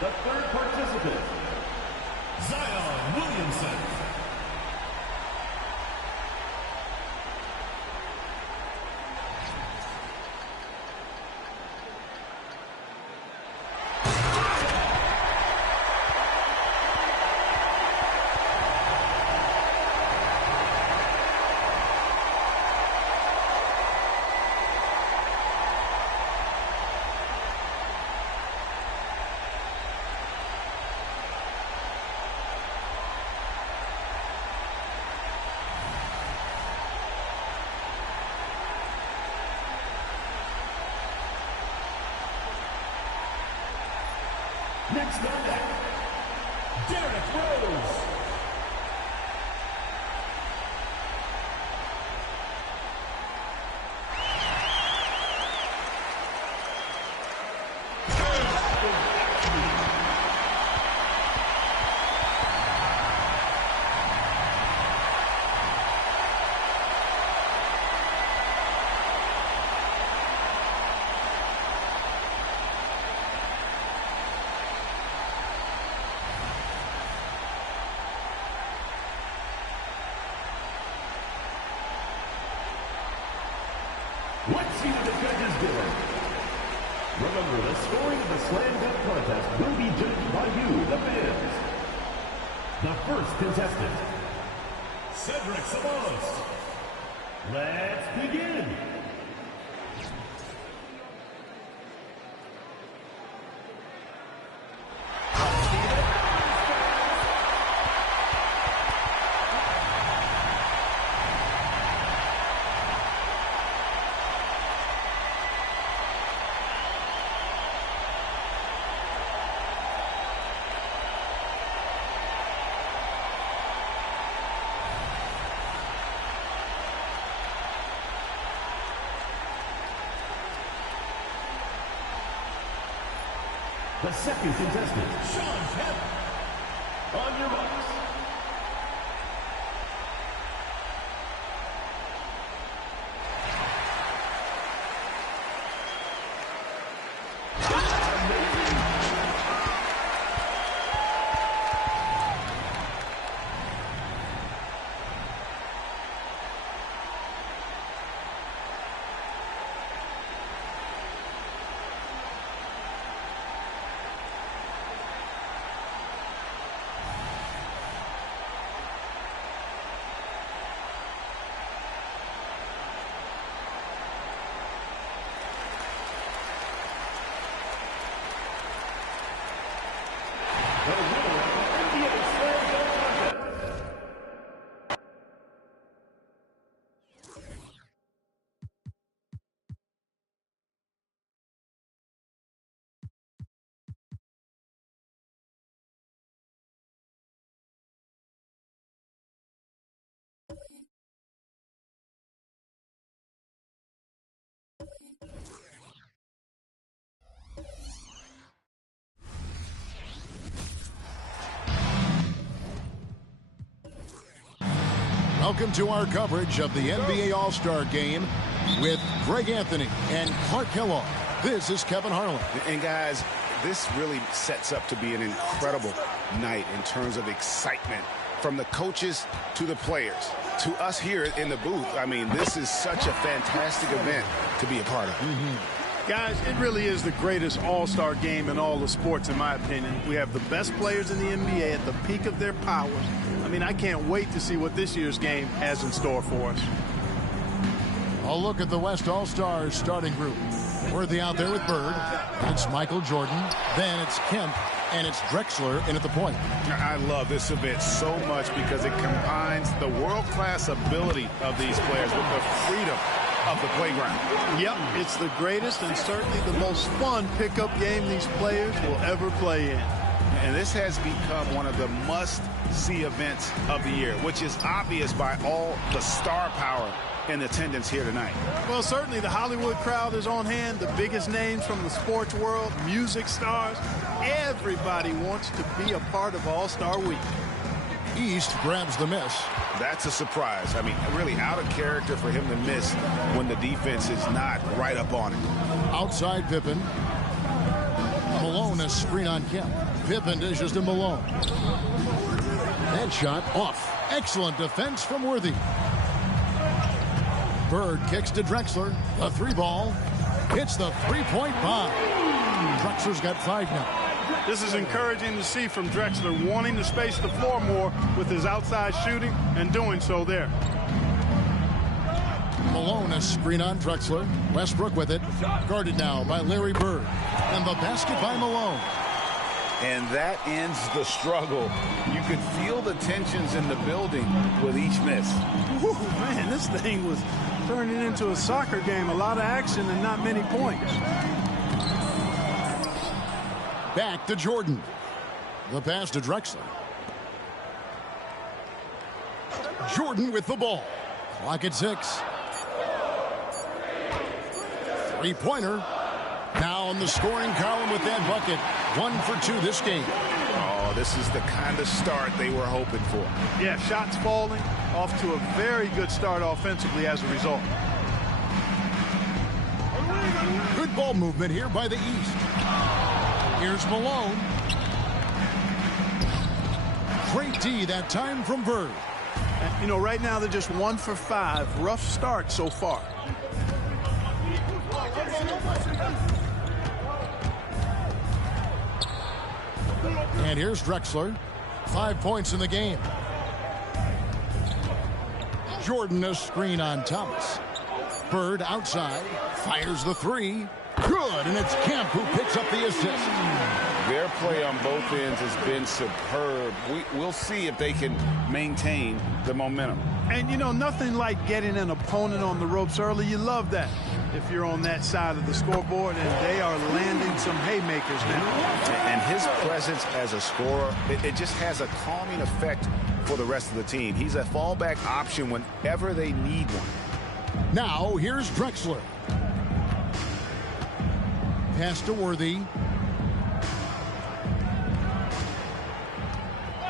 The third participant, Zion Williamson. Next on deck, Derrick Rose. Let's see what the judges do. Remember, the scoring of the slam dunk contest will be judged by you, the fans. The first contestant, Cedric Ceballos. Let's begin. The second contestant, Shawn Kemp. On your marks. Welcome to our coverage of the NBA All-Star Game with Greg Anthony and Clark Kellogg. This is Kevin Harlan. And guys, this really sets up to be an incredible night in terms of excitement from the coaches to the players to us here in the booth. I mean, this is such a fantastic event to be a part of. Guys, it really is the greatest all-star game in all the sports, in my opinion. We have the best players in the NBA at the peak of their powers. I mean, I can't wait to see what this year's game has in store for us. A look at the West All-Stars starting group. Worthy out there with Bird. It's Michael Jordan. Then it's Kemp. And it's Drexler in at the point. I love this event so much because it combines the world-class ability of these players with the freedom of the playground. Yep, it's the greatest and certainly the most fun pickup game these players will ever play in. And this has become one of the must-see events of the year, which is obvious by all the star power in attendance here tonight. Well, certainly the Hollywood crowd is on hand, the biggest names from the sports world, music stars. Everybody wants to be a part of All-Star Week. East grabs the miss. That's a surprise. I mean, really out of character for him to miss when the defense is not right up on him. Outside Pippen. Malone a screen on Kemp. Pippen dishes to Malone. Headshot off. Excellent defense from Worthy. Bird kicks to Drexler. The three ball. Hits the three-point bomb. Drexler's got 5 now. This is encouraging to see from Drexler, wanting to space the floor more with his outside shooting and doing so there. Malone a screen on Drexler. Westbrook with it. Guarded now by Larry Bird. And the basket by Malone. And that ends the struggle. You could feel the tensions in the building with each miss. Whew, man, this thing was turning into a soccer game. A lot of action and not many points. Back to Jordan. The pass to Drexler. Jordan with the ball. Clock at 6. Three-pointer. Now in the scoring column with that bucket. 1 for 2 this game. Oh, this is the kind of start they were hoping for. Yeah, shots falling. Off to a very good start offensively as a result. Good ball movement here by the East. Here's Malone. Great D that time from Bird. You know, right now they're just 1 for 5. Rough start so far. And here's Drexler. 5 points in the game. Jordan a screen on Thomas. Bird outside. Fires the three. Good, and it's Kemp who picks up the assist. Their play on both ends has been superb. We'll see if they can maintain the momentum. And, you know, nothing like getting an opponent on the ropes early. You love that if you're on that side of the scoreboard, and they are landing some haymakers now. And his presence as a scorer, it just has a calming effect for the rest of the team. He's a fallback option whenever they need one. Now, here's Drexler. Pass to Worthy.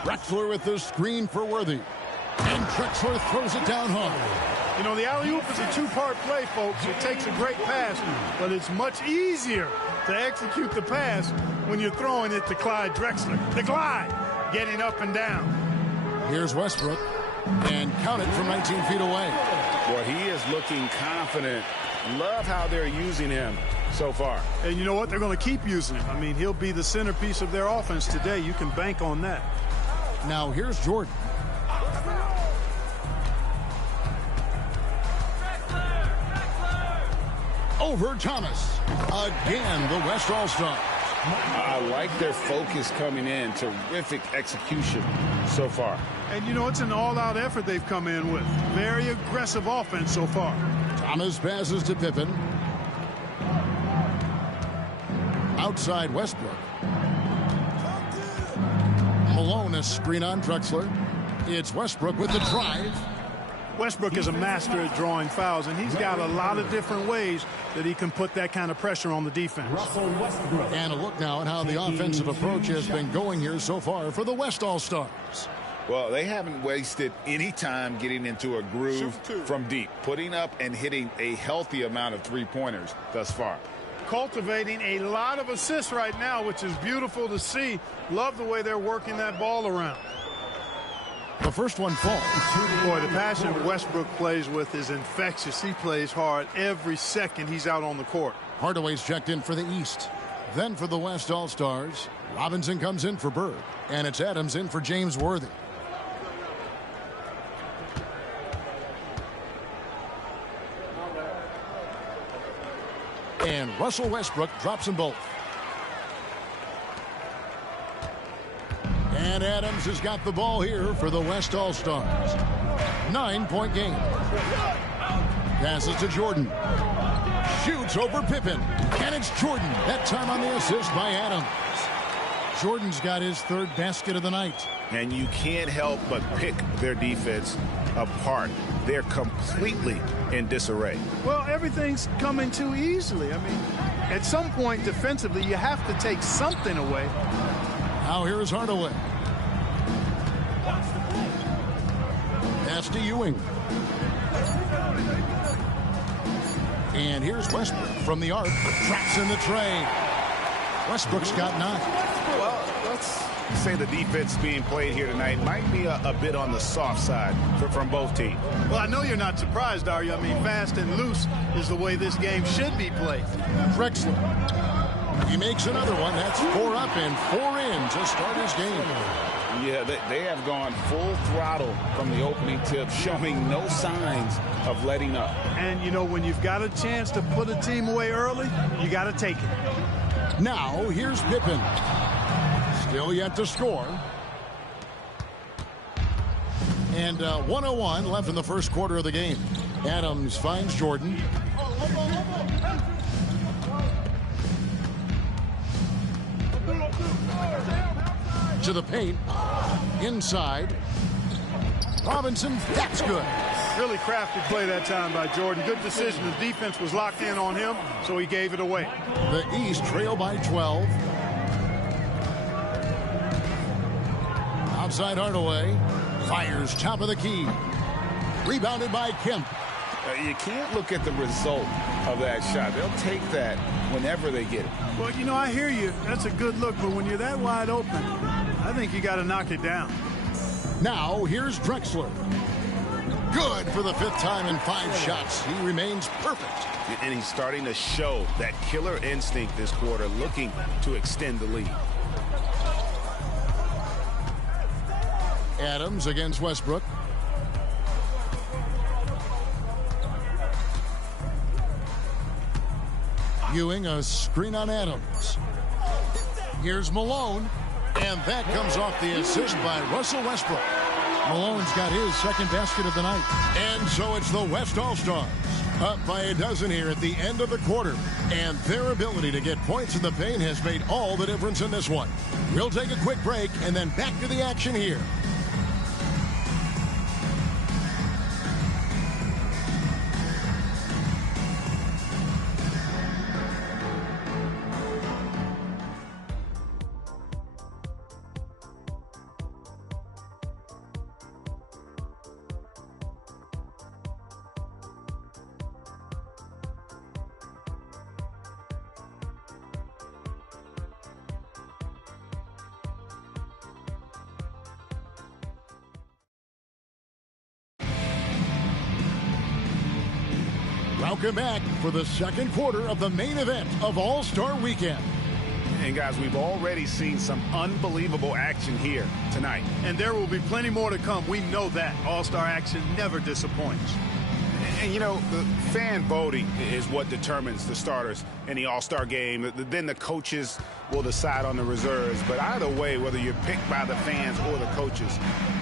Drexler with the screen for Worthy. And Drexler throws it down hard. You know, the alley-oop is a two-part play, folks. It takes a great pass, but it's much easier to execute the pass when you're throwing it to Clyde Drexler. The glide, getting up and down. Here's Westbrook, and count it from 19 feet away. Well, he is looking confident. Love how they're using him so far. And you know what? They're going to keep using him. I mean, he'll be the centerpiece of their offense today. You can bank on that. Now here's Jordan. Over Thomas. Again, the West All-Stars. I like their focus coming in. Terrific execution so far. And, you know, it's an all-out effort they've come in with. Very aggressive offense so far. Thomas passes to Pippen. Outside Westbrook. Malone, a screen on Drexler. It's Westbrook with the drive. Westbrook is a master at drawing fouls, and he's got a lot of different ways that he can put that kind of pressure on the defense. And a look now at how the offensive approach has been going here so far for the West All-Stars. Well, they haven't wasted any time getting into a groove from deep, putting up and hitting a healthy amount of three-pointers thus far. Cultivating a lot of assists right now, which is beautiful to see. Love the way they're working that ball around. The first one falls. Boy, the passion Westbrook plays with is infectious. He plays hard every second he's out on the court. Hardaway's checked in for the East. Then for the West All-Stars, Robinson comes in for Bird. And it's Adams in for James Worthy. And Russell Westbrook drops them both. And Adams has got the ball here for the West All-Stars. 9-point game. Passes to Jordan. Shoots over Pippen. And it's Jordan. That time on the assist by Adams. Jordan's got his third basket of the night. And you can't help but pick their defense apart. They're completely in disarray. Well, everything's coming too easily. I mean, at some point defensively, you have to take something away. Now here's Hardaway. Pass to Ewing. And here's Westbrook from the arc. Traps in the tray. Westbrook's got 9. Well, let's say the defense being played here tonight might be a bit on the soft side from both teams. Well, I know you're not surprised, are you? I mean, fast and loose is the way this game should be played. Drexler. He makes another one. That's 4 up and 4 in to start his game. Yeah, they have gone full throttle from the opening tip, showing no signs of letting up. And, you know, when you've got a chance to put a team away early, you got to take it. Now, here's Pippen. Still yet to score. And 1:01 left in the first quarter of the game. Adams finds Jordan. To the paint. Inside. Robinson, that's good. Really crafty play that time by Jordan. Good decision. The defense was locked in on him, so he gave it away. The East trail by 12. Outside Hardaway. Fires top of the key. Rebounded by Kemp. You can't look at the result of that shot. They'll take that whenever they get it. Well, you know, I hear you. That's a good look, but when you're that wide open, I think you got to knock it down. Now, here's Drexler. Good for the 5th time in 5 shots. He remains perfect. And he's starting to show that killer instinct this quarter, looking to extend the lead. Adams against Westbrook. Ewing, a screen on Adams. Here's Malone. And that comes off the assist by Russell Westbrook. Malone's got his second basket of the night. And so it's the West All-Stars. Up by a dozen here at the end of the quarter. And their ability to get points in the paint has made all the difference in this one. We'll take a quick break and then back to the action here. Welcome back for the second quarter of the main event of All-Star Weekend. And guys, we've already seen some unbelievable action here tonight. And there will be plenty more to come. We know that. All-Star action never disappoints. And, you know, the fan voting is what determines the starters in the All-Star game. Then the coaches will decide on the reserves. But either way, whether you're picked by the fans or the coaches,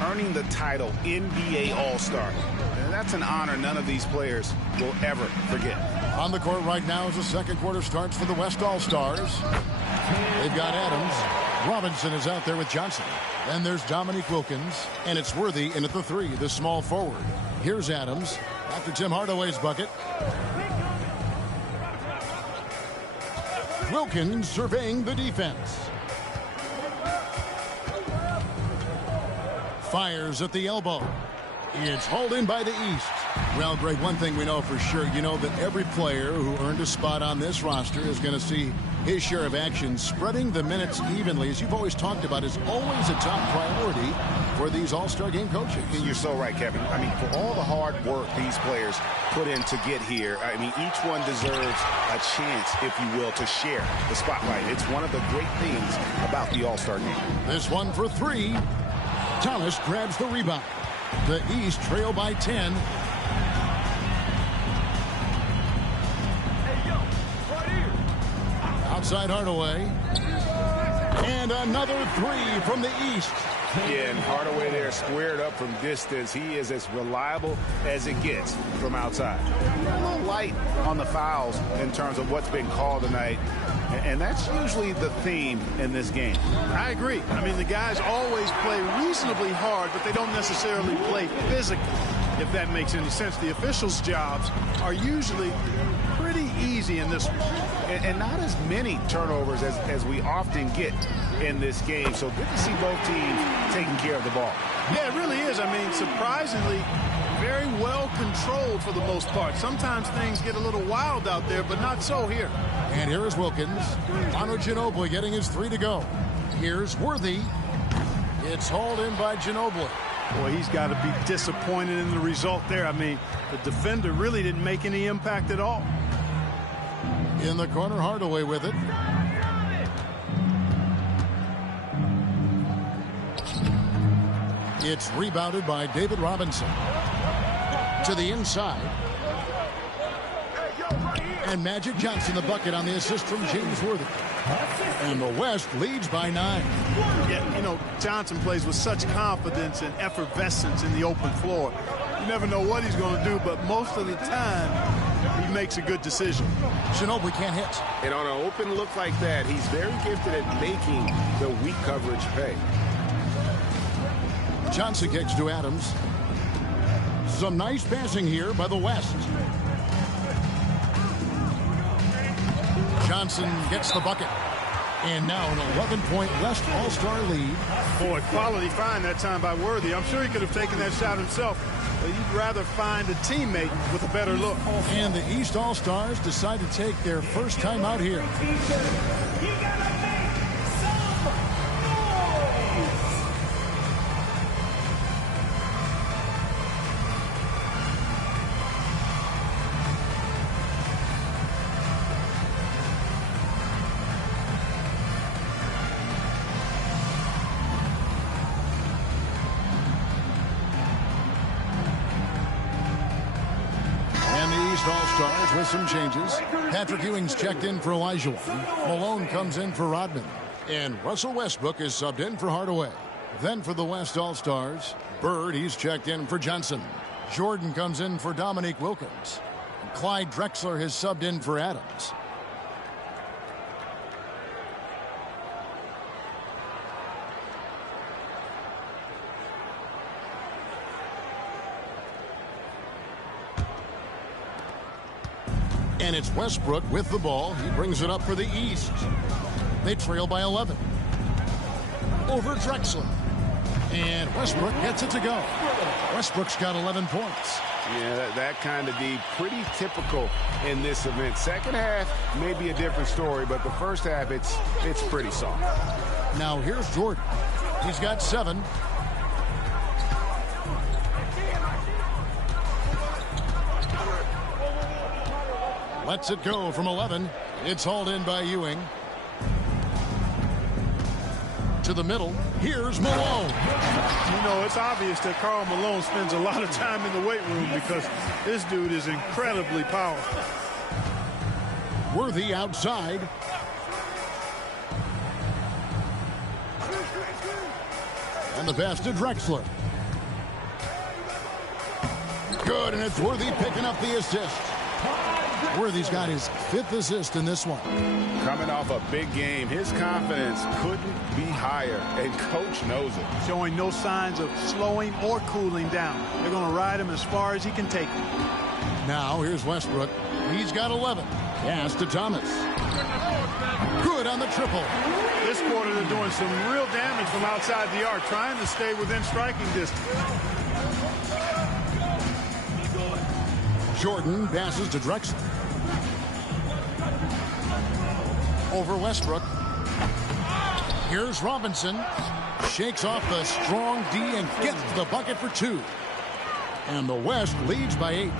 earning the title NBA All-Star, that's an honor none of these players will ever forget. On the court right now as the second quarter starts for the West All-Stars. They've got Adams. Robinson is out there with Johnson. Then there's Dominique Wilkins. And it's Worthy in at the three, the small forward. Here's Adams after Tim Hardaway's bucket. Wilkins surveying the defense. Fires at the elbow. It's hauled in by the East. Well, Greg, one thing we know for sure, you know that every player who earned a spot on this roster is going to see his share of action. Spreading the minutes evenly, as you've always talked about, is always a top priority for these All-Star game coaches. And you're so right, Kevin. I mean, for all the hard work these players put in to get here, I mean, each one deserves a chance, if you will, to share the spotlight. It's one of the great things about the All-Star game. This one for three. Thomas grabs the rebound. The East trail by 10. Outside Hardaway. And another three from the East. Yeah, and Hardaway there squared up from distance. He is as reliable as it gets from outside. A little light on the fouls in terms of what's been called tonight. And that's usually the theme in this game. I agree. I mean, the guys always play reasonably hard, but they don't necessarily play physically, if that makes any sense. The officials' jobs are usually pretty easy in this one. And not as many turnovers as we often get in this game. So good to see both teams taking care of the ball. Yeah, it really is. I mean, surprisingly, very well controlled for the most part. Sometimes things get a little wild out there, but not so here. And here is Wilkins. Manu Ginobili getting his three to go. Here's Worthy. It's hauled in by Ginobili. Boy, he's got to be disappointed in the result there. I mean, the defender really didn't make any impact at all. In the corner, Hardaway with it. It's rebounded by David Robinson. To the inside. And Magic Johnson the bucket on the assist from James Worthy. And the West leads by 9. Yeah, you know, Johnson plays with such confidence and effervescence in the open floor. You never know what he's going to do, but most of the time, he makes a good decision. Ginobili can't hit. And on an open look like that, he's very gifted at making the weak coverage pay. Johnson kicks to Adams. Some nice passing here by the West. Johnson gets the bucket. And now an 11-point West All-Star lead. Boy, quality find that time by Worthy. I'm sure he could have taken that shot himself, but he'd rather find a teammate with a better look. And the East All-Stars decide to take their first time out here. All-Stars with some changes. Patrick Ewing's checked in for Olajuwon. Malone comes in for Rodman. And Russell Westbrook is subbed in for Hardaway. Then for the West All-Stars, Bird, he's checked in for Johnson. Jordan comes in for Dominique Wilkins. And Clyde Drexler has subbed in for Adams. And it's Westbrook with the ball. He brings it up for the East. They trail by 11. Over Drexler. And Westbrook gets it to go. Westbrook's got 11 points. Yeah, that kind of D, pretty typical in this event. Second half may be a different story, but the first half, it's pretty soft. Now here's Jordan. He's got 7. Lets it go from 11. It's hauled in by Ewing. To the middle. Here's Malone. You know, it's obvious that Karl Malone spends a lot of time in the weight room because this dude is incredibly powerful. Worthy outside. And the pass to Drexler. Good, and it's Worthy picking up the assist. Worthy's got his 5th assist in this one. Coming off a big game, his confidence couldn't be higher, and coach knows it. Showing no signs of slowing or cooling down. They're going to ride him as far as he can take him. Now here's Westbrook. He's got 11. Pass to Thomas. Good on the triple. This quarter they're doing some real damage from outside the arc, trying to stay within striking distance. Jordan passes to Drexler. Over Westbrook. Here's Robinson. Shakes off the strong D and gets the bucket for 2. And the West leads by 8.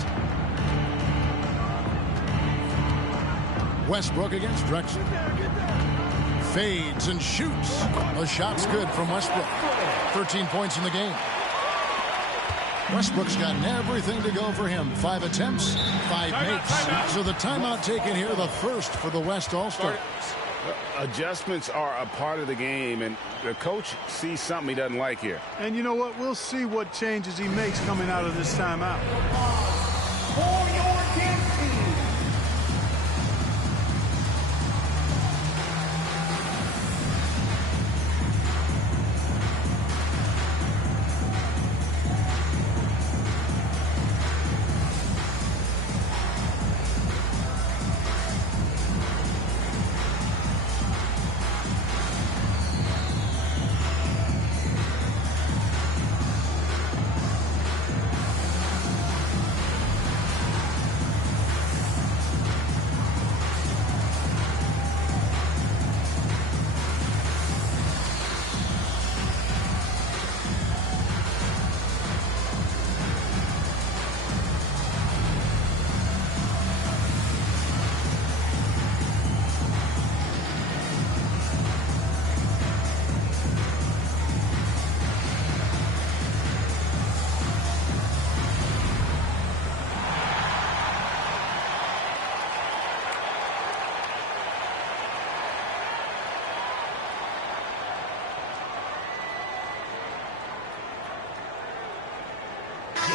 Westbrook against Drexler. Fades and shoots. The shot's good from Westbrook. 13 points in the game. Westbrook's got everything to go for him. 5 attempts, 5 makes. So the timeout taken here, the first for the West All-Stars. Adjustments are a part of the game, and the coach sees something he doesn't like here. And you know what? We'll see what changes he makes coming out of this timeout. For your dance team.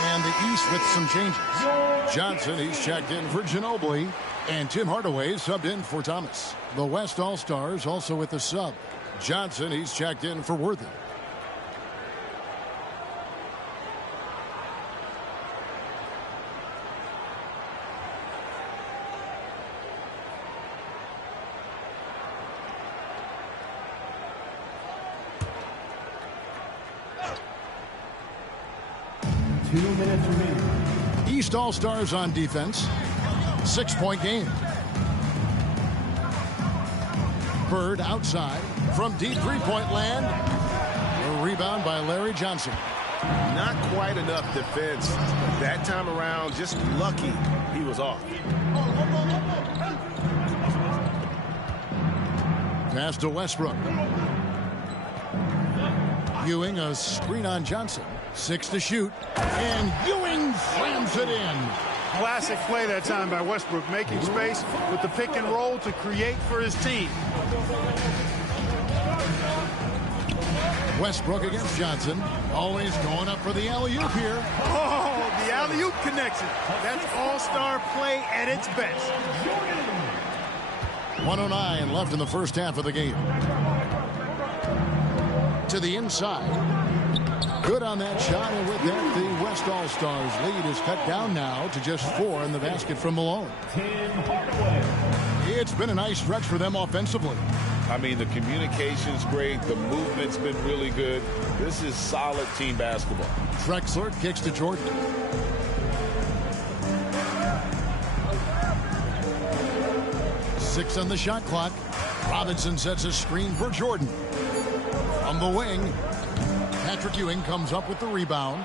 And the East with some changes. Johnson, he's checked in for Ginobili. And Tim Hardaway subbed in for Thomas. The West All-Stars also with the sub. Johnson, he's checked in for Worthy. East All-Stars on defense. 6-point game. Bird outside from deep three-point land. A rebound by Larry Johnson. Not quite enough defense. That time around, just lucky he was off. Pass to Westbrook. Ewing, a screen on Johnson. 6 to shoot. And Ewing slams it in. Classic play that time by Westbrook, making space with the pick and roll to create for his team. Westbrook against Johnson. Always going up for the alley-oop here. Oh, the alley-oop connection. That's all-star play at its best. 1:09 left in the first half of the game. To the inside. Good on that shot, and with that, the West All-Stars lead is cut down now to just 4 in the basket from Malone. It's been a nice stretch for them offensively. I mean, the communication's great. The movement's been really good. This is solid team basketball. Drexler kicks to Jordan. Six on the shot clock. Robinson sets a screen for Jordan. From the wing, Patrick Ewing comes up with the rebound.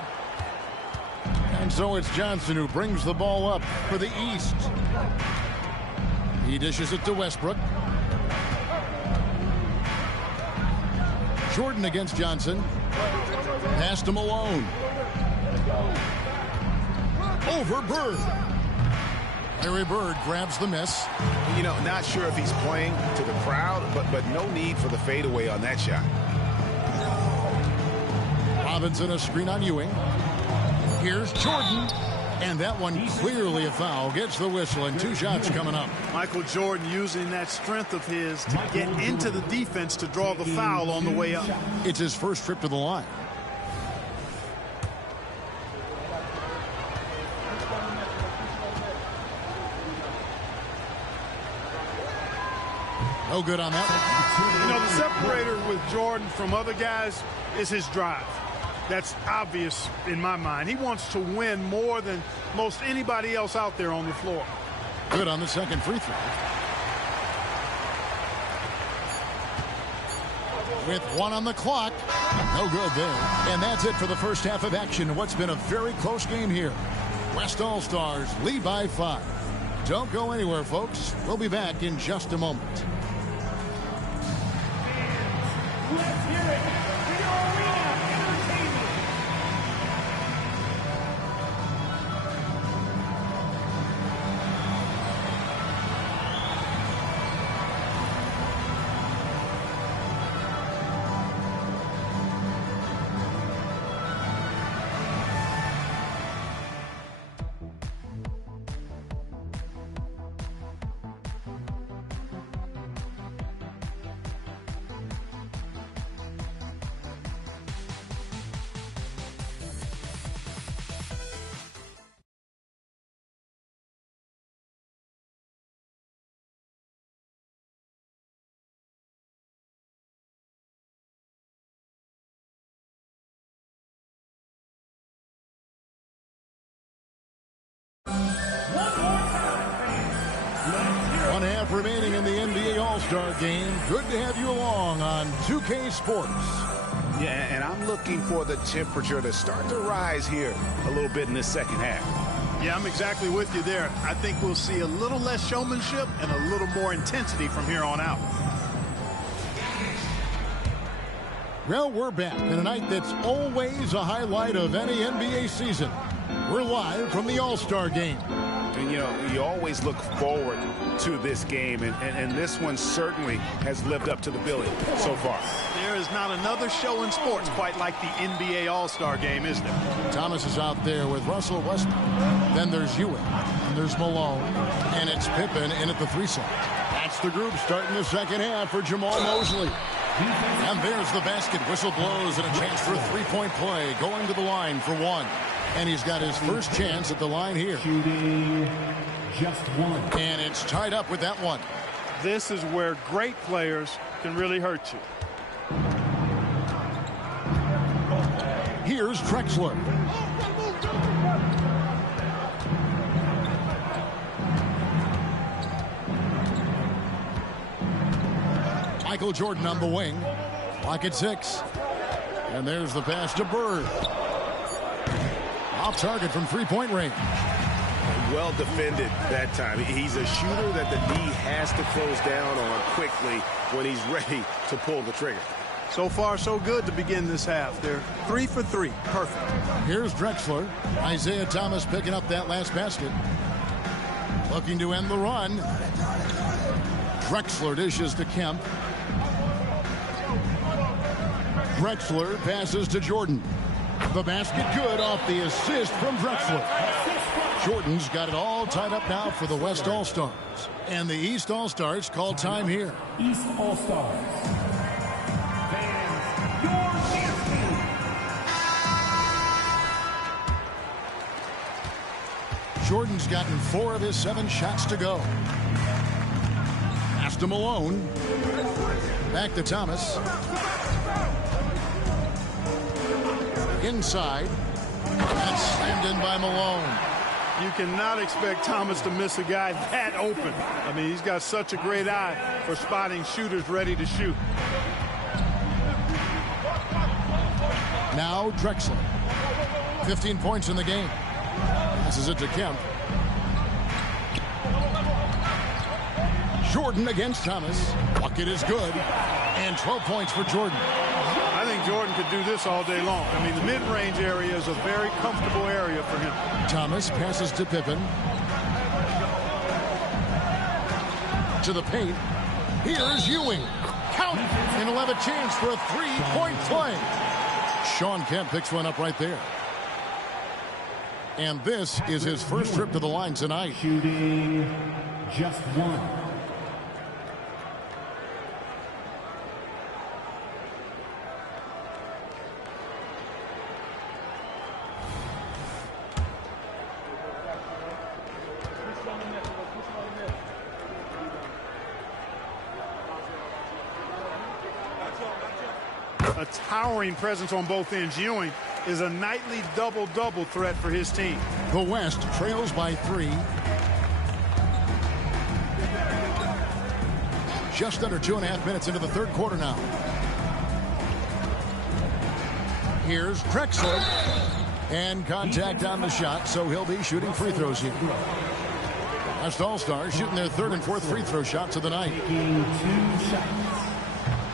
And so it's Johnson who brings the ball up for the East. He dishes it to Westbrook. Jordan against Johnson. Pass to Malone. Over Bird. Larry Bird grabs the miss. You know, not sure if he's playing to the crowd, but no need for the fadeaway on that shot. Robinson a screen on Ewing. Here's Jordan. And that one clearly a foul. Gets the whistle and 2 shots coming up. Michael Jordan using that strength of his to get into the defense to draw the foul on the way up. It's his first trip to the line. No good on that one. You know, the separator with Jordan from other guys is his drive. That's obvious in my mind. He wants to win more than most anybody else out there on the floor. Good on the second free throw. With 1 on the clock. No good there. And that's it for the first half of action. What's been a very close game here. West All-Stars lead by 5. Don't go anywhere, folks. We'll be back in just a moment. Let's hear it for your arena entertainment. One half remaining in the NBA All-Star Game. Good to have you along on 2K Sports. Yeah, and I'm looking for the temperature to start to rise here a little bit in this second half. Yeah, I'm exactly with you there. I think we'll see a little less showmanship and a little more intensity from here on out. Well, we're back in a night that's always a highlight of any NBA season. We're live from the All-Star Game. And, you know, you always look forward to this game, and this one certainly has lived up to the billing so far. There is not another show in sports quite like the NBA All-Star Game, is there? Thomas is out there with Russell Westbrook. Then there's Ewing. And there's Malone. And it's Pippen in at the 3 side. That's the group starting the second half for Jamal Mosley. And there's the basket. Whistle blows and a chance for a 3-point play. Going to the line for 1. And he's got his first chance at the line here. Shooting just 1. And it's tied up with that one. This is where great players can really hurt you. Here's Drexler. Michael Jordan on the wing. Clock at 6. And there's the pass to Bird. Off target from 3-point range. Well defended that time. He's a shooter that the D has to close down on quickly when he's ready to pull the trigger. So far, so good to begin this half. They're 3 for 3. Perfect. Here's Drexler. Isaiah Thomas picking up that last basket. Looking to end the run. Drexler dishes to Kemp. Drexler passes to Jordan. The basket good off the assist from Drexler. Jordan's got it all tied up now for the West All-Stars. And the East All-Stars call time here. East All-Stars. Fans, your champion. Jordan's gotten 4 of his 7 shots to go. Pass to Malone. Back to Thomas. Inside. That's slammed in by Malone. You cannot expect Thomas to miss a guy that open. I mean, he's got such a great eye for spotting shooters ready to shoot. Now Drexler. 15 points in the game. Passes it to Kemp. Jordan against Thomas. Bucket is good. And 12 points for Jordan. I think Jordan could do this all day long. I mean, the mid-range area is a very comfortable area for him. Thomas passes to Pippen. To the paint. Here's Ewing. Count. And he'll have a chance for a three-point play. Shawn Kemp picks one up right there. And this is his first trip to the line tonight. Shooting just one. A towering presence on both ends. Ewing is a nightly double-double threat for his team. The West trails by 3. Just under 2.5 minutes into the third quarter now. Here's Drexler. And contact on the shot, so he'll be shooting free throws here. West All-Stars shooting their third and fourth free throw shots of the night.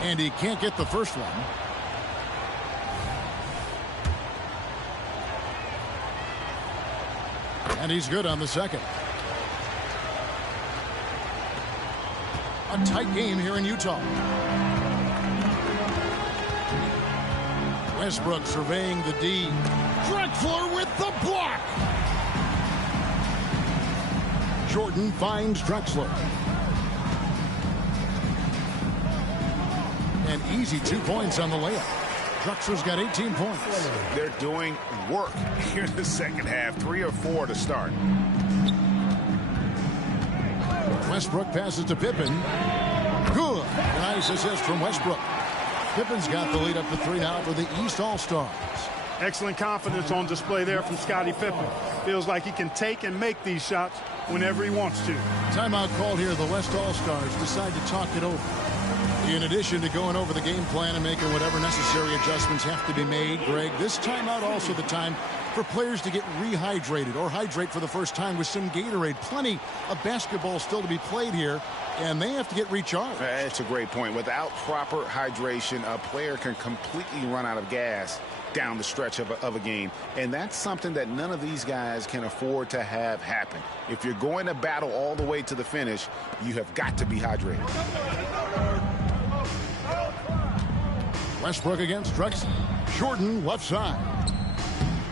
And he can't get the first one. And he's good on the second. A tight game here in Utah. Westbrook surveying the D. Drexler with the block. Jordan finds Drexler. An easy 2 points on the layup. Drexler's got 18 points. They're doing work here in the second half. 3 or 4 to start. Westbrook passes to Pippen. Good. Nice assist from Westbrook. Pippen's got the lead up to 3 now for the East All-Stars. Excellent confidence on display there from Scottie Pippen. Feels like he can take and make these shots whenever he wants to. Timeout called here. The West All-Stars decide to talk it over. In addition to going over the game plan and making whatever necessary adjustments have to be made, Greg, this timeout also the time for players to get rehydrated or hydrate for the first time with some Gatorade. Plenty of basketball still to be played here, and they have to get recharged. That's a great point. Without proper hydration, a player can completely run out of gas down the stretch of a game. And that's something that none of these guys can afford to have happen. If you're going to battle all the way to the finish, you have got to be hydrated. Westbrook against Drexler. Jordan left side.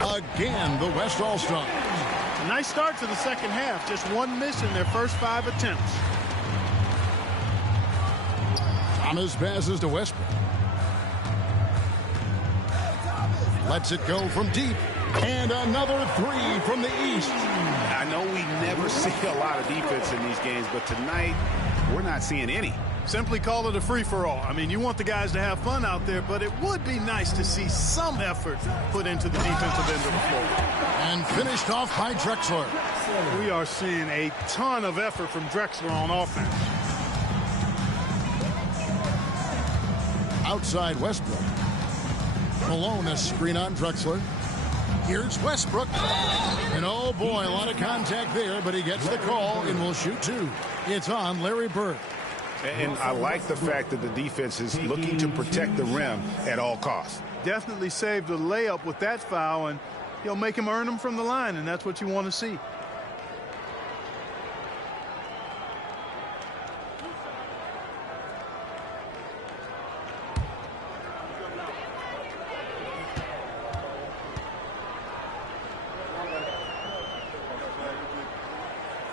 Again, the West All-Stars. A nice start to the second half. Just one miss in their first 5 attempts. Thomas passes to Westbrook. Lets it go from deep. And another 3 from the East. I know we never see a lot of defense in these games, but tonight we're not seeing any. Simply call it a free-for-all. I mean, you want the guys to have fun out there, but it would be nice to see some effort put into the defensive end of the floor. And finished off by Drexler. We are seeing a ton of effort from Drexler on offense. Outside Westbrook. Malone, a screen on Drexler. Here's Westbrook. And oh boy, a lot of contact there, but he gets the call and will shoot 2. It's on Larry Bird. And I like the fact that the defense is looking to protect the rim at all costs. Definitely saved a layup with that foul, and he'll make him earn them from the line, and that's what you want to see.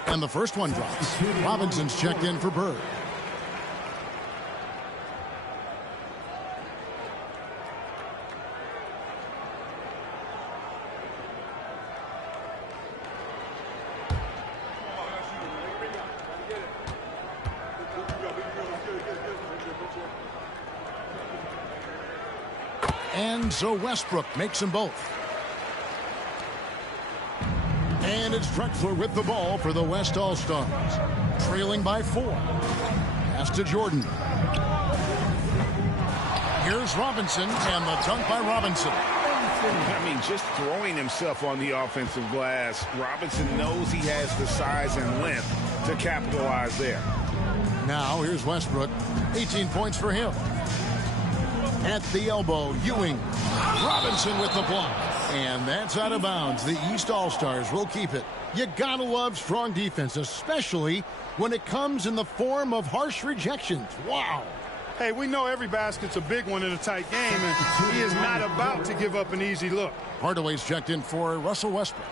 And the first one drops. Robinson's checked in for Bird. And so Westbrook makes them both. And it's Drexler with the ball for the West All-Stars. Trailing by 4. Pass to Jordan. Here's Robinson, and the dunk by Robinson. I mean, just throwing himself on the offensive glass. Robinson knows he has the size and length to capitalize there. Now here's Westbrook. 18 points for him. At the elbow, Ewing. Robinson with the block. And that's out of bounds. The East All-Stars will keep it. You gotta love strong defense, especially when it comes in the form of harsh rejections. Wow. Hey, we know every basket's a big one in a tight game, and he is not about to give up an easy look. Hardaway's checked in for Russell Westbrook.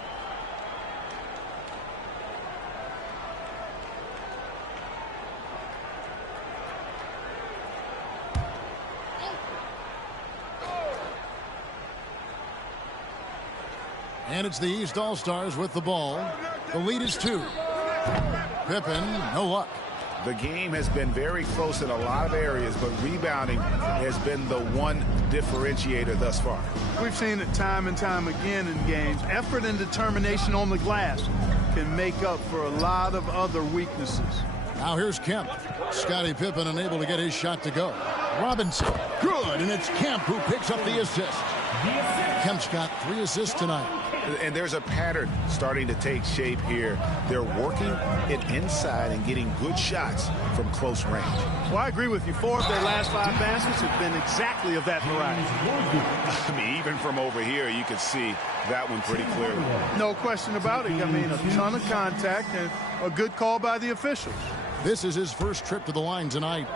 And it's the East All-Stars with the ball. The lead is 2. Pippen, no luck. The game has been very close in a lot of areas, but rebounding has been the one differentiator thus far. We've seen it time and time again in games. Effort and determination on the glass can make up for a lot of other weaknesses. Now here's Kemp. Scottie Pippen unable to get his shot to go. Robinson, good, and it's Kemp who picks up the assist. Kemp's got 3 assists tonight. And there's a pattern starting to take shape here. They're working it inside and getting good shots from close range. Well, I agree with you. 4 of their last 5 baskets have been exactly of that variety. I mean, even from over here, you can see that one pretty clearly. No question about it. I mean, a ton of contact and a good call by the officials. This is his first trip to the line tonight.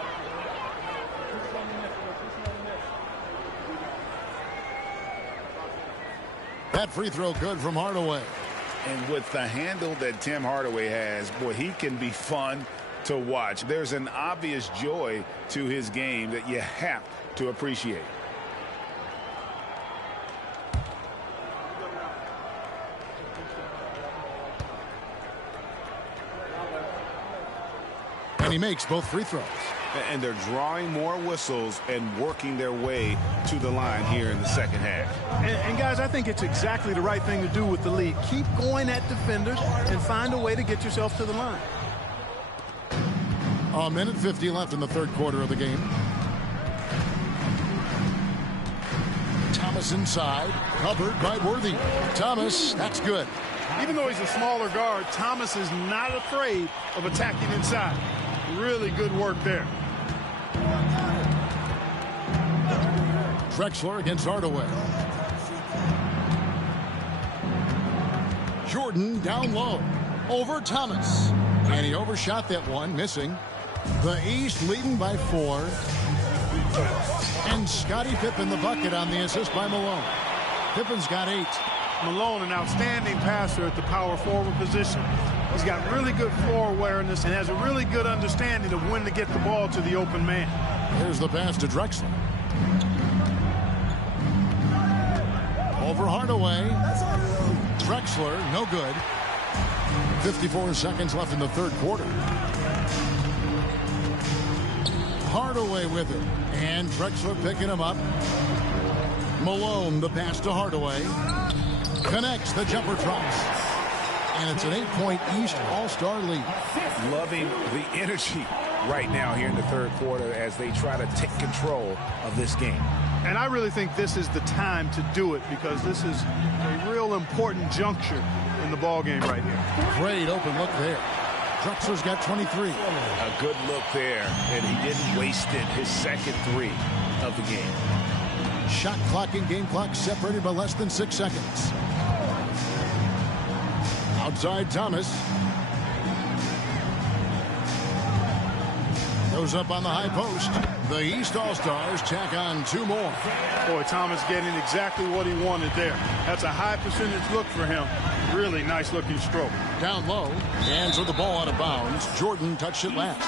That free throw good from Hardaway. And with the handle that Tim Hardaway has, boy, he can be fun to watch. There's an obvious joy to his game that you have to appreciate. And he makes both free throws. And they're drawing more whistles and working their way to the line here in the second half. And guys, I think it's exactly the right thing to do with the lead. Keep going at defenders and find a way to get yourself to the line. A minute 50 left in the third quarter of the game. Thomas inside, covered by Worthy. Thomas, that's good. Even though he's a smaller guard, Thomas is not afraid of attacking inside. Really good work there. Drexler against Hardaway. Jordan down low. Over Thomas. And he overshot that one, missing. The East leading by 4. And Scottie Pippen the bucket on the assist by Malone. Pippen's got 8. Malone, an outstanding passer at the power forward position. He's got really good floor awareness and has a really good understanding of when to get the ball to the open man. Here's the pass to Drexler. Over Hardaway. Drexler, no good. 54 seconds left in the third quarter. Hardaway with it. And Drexler picking him up. Malone, the pass to Hardaway. Connects, the jumper drops. And it's an 8-point East All-Star lead. Loving the energy right now here in the third quarter as they try to take control of this game. And I really think this is the time to do it because this is a real important juncture in the ball game right here. Great open look there. Drexler's got 23. A good look there, and he didn't waste it. His second 3 of the game. Shot clock and game clock separated by less than 6 seconds. Outside Thomas. Goes up on the high post. The East All-Stars tack on 2 more. Boy, Thomas getting exactly what he wanted there. That's a high percentage look for him. Really nice looking stroke. Down low. Hands with the ball out of bounds. Jordan touched it last.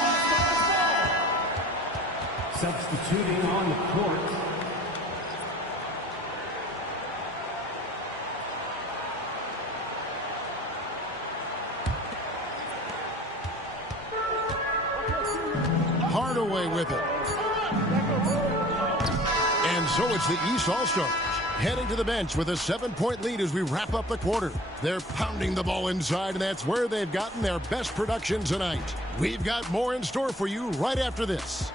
Substituting on the court. Hardaway with it. And so it's the East All-Stars heading to the bench with a 7-point lead as we wrap up the quarter. They're pounding the ball inside, and that's where they've gotten their best production tonight. We've got more in store for you right after this.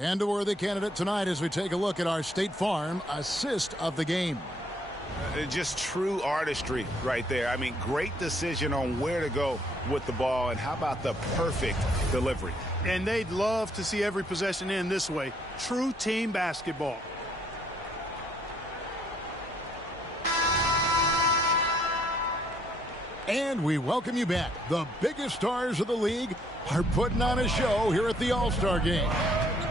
And a worthy candidate tonight as we take a look at our State Farm assist of the game. Just true artistry right there. I mean, great decision on where to go with the ball, and how about the perfect delivery? And they'd love to see every possession end this way. True team basketball. And we welcome you back. The biggest stars of the league are putting on a show here at the All-Star Game.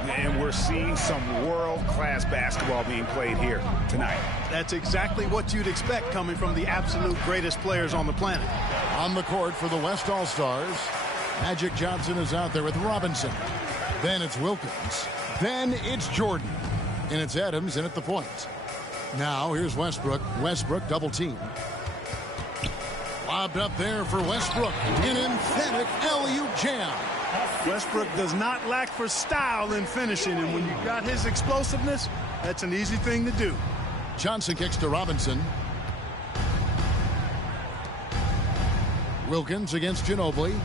And we're seeing some world-class basketball being played here tonight. That's exactly what you'd expect coming from the absolute greatest players on the planet. On the court for the West All-Stars, Magic Johnson is out there with Robinson. Then it's Wilkins. Then it's Jordan. And it's Adams in at the point. Now here's Westbrook. Westbrook double team. Lobbed up there for Westbrook. An emphatic alley-oop jam. Westbrook does not lack for style in finishing, and when you've got his explosiveness, that's an easy thing to do. Johnson kicks to Robinson. Wilkins against Ginobili.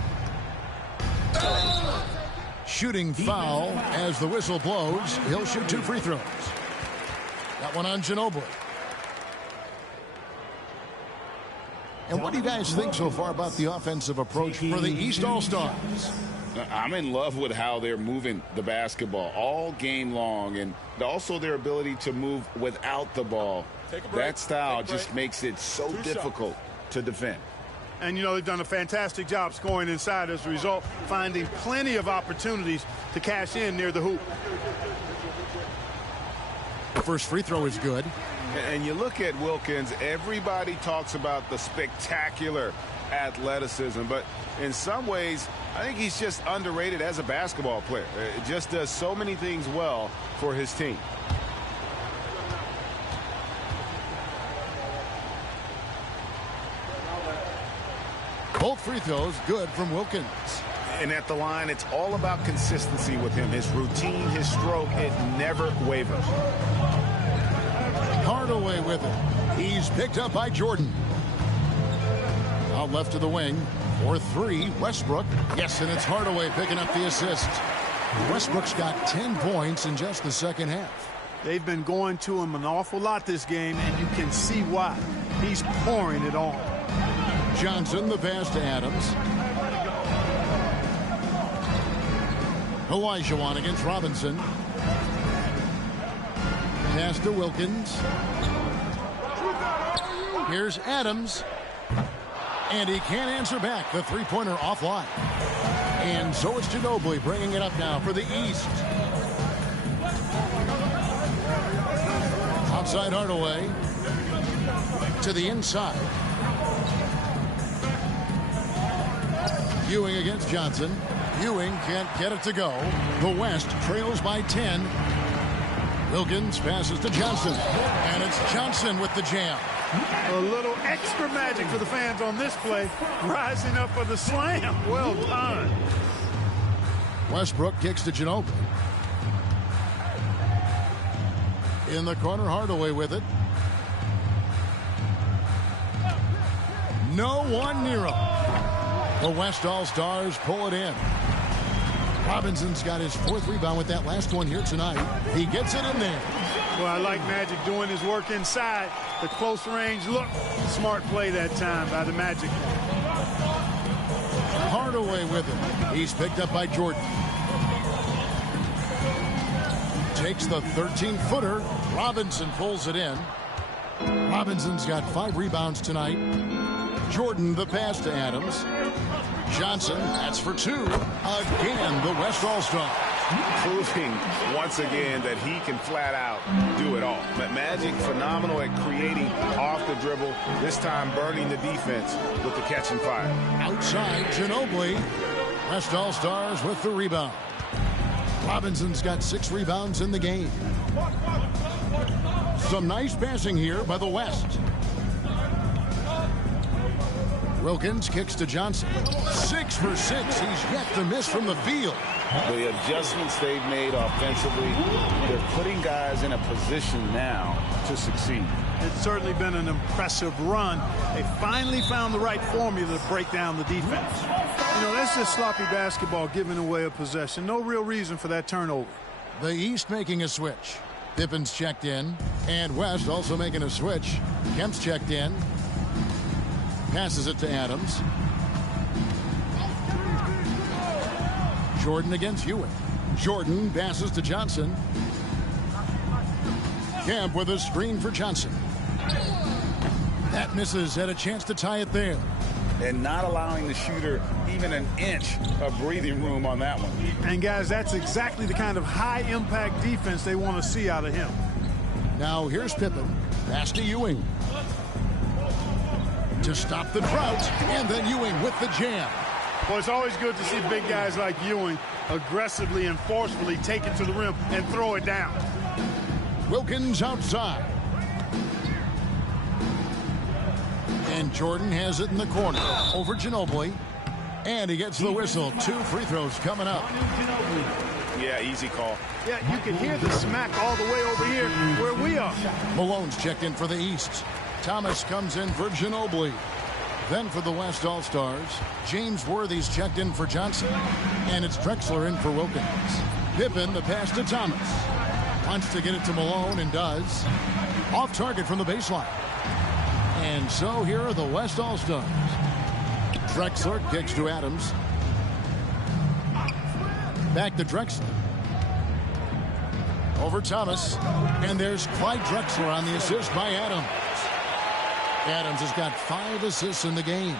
Shooting foul as the whistle blows. He'll shoot 2 free throws. That one on Ginobili. And what do you guys think so far about the offensive approach for the East All-Stars? I'm in love with how they're moving the basketball all game long, and also their ability to move without the ball. That style just makes it so difficult to defend. And, you know, they've done a fantastic job scoring inside as a result, finding plenty of opportunities to cash in near the hoop. The first free throw is good. And you look at Wilkins, everybody talks about the spectacular athleticism, but in some ways, I think he's just underrated as a basketball player. It just does so many things well for his team. Both free throws good from Wilkins. And at the line, it's all about consistency with him. His routine, his stroke, it never wavers. Hardaway with it. He's picked up by Jordan. Out left to the wing. For 3, Westbrook. Yes, and it's Hardaway picking up the assist. Westbrook's got 10 points in just the second half. They've been going to him an awful lot this game, and you can see why. He's pouring it on. Johnson, the pass to Adams. Olajuwon against Robinson. Pass to Wilkins. Here's Adams. And he can't answer back. The three-pointer offline. And so it's Ginobili bringing it up now for the East. Outside Hardaway. To the inside. Ewing against Johnson. Ewing can't get it to go. The West trails by 10. Wilkins passes to Johnson. And it's Johnson with the jam. A little extra magic for the fans on this play. Rising up for the slam. Well done. Westbrook kicks to Ginobili. In the corner, Hardaway with it. No one near him. The West All-Stars pull it in. Robinson's got his 4th rebound with that last one here tonight. He gets it in there. Well, I like Magic doing his work inside. The close range look. Smart play that time by the Magic. Hardaway with it. He's picked up by Jordan. Takes the 13-footer. Robinson pulls it in. Robinson's got 5 rebounds tonight. Jordan, the pass to Adams. Johnson, that's for 2. Again, the West All-Star. Proving once again that he can flat out do it all. But Magic, phenomenal at creating off the dribble, this time burning the defense with the catch and fire. Outside, Ginobili. West All-Stars with the rebound. Robinson's got 6 rebounds in the game. Some nice passing here by the West. Wilkins kicks to Johnson. 6 for 6. He's yet to miss from the field. The adjustments they've made offensively, they're putting guys in a position now to succeed. It's certainly been an impressive run. They finally found the right formula to break down the defense. You know, that's just sloppy basketball giving away a possession. No real reason for that turnover. The East making a switch. Pippen's checked in. And West also making a switch. Kemp's checked in. Passes it to Adams. Jordan against Ewing. Jordan passes to Johnson. Kemp with a screen for Johnson. That misses. Had a chance to tie it there. And not allowing the shooter even an inch of breathing room on that one. And guys, that's exactly the kind of high-impact defense they want to see out of him. Now here's Pippen. Pass to Ewing. To stop the drought. And then Ewing with the jam. Well, it's always good to see big guys like Ewing aggressively and forcefully take it to the rim and throw it down. Wilkins outside. And Jordan has it in the corner over Ginobili. And he gets the whistle. 2 free throws coming up. Yeah, easy call. Yeah, you can hear the smack all the way over here where we are. Malone's checked in for the East. Thomas comes in for Ginobili. Then for the West All-Stars, James Worthy's checked in for Johnson. And it's Drexler in for Wilkins. Pippen, the pass to Thomas. Wants to get it to Malone and does. Off target from the baseline. And so here are the West All-Stars. Drexler kicks to Adams. Back to Drexler. Over Thomas. And there's Clyde Drexler on the assist by Adams. Adams has got 5 assists in the game.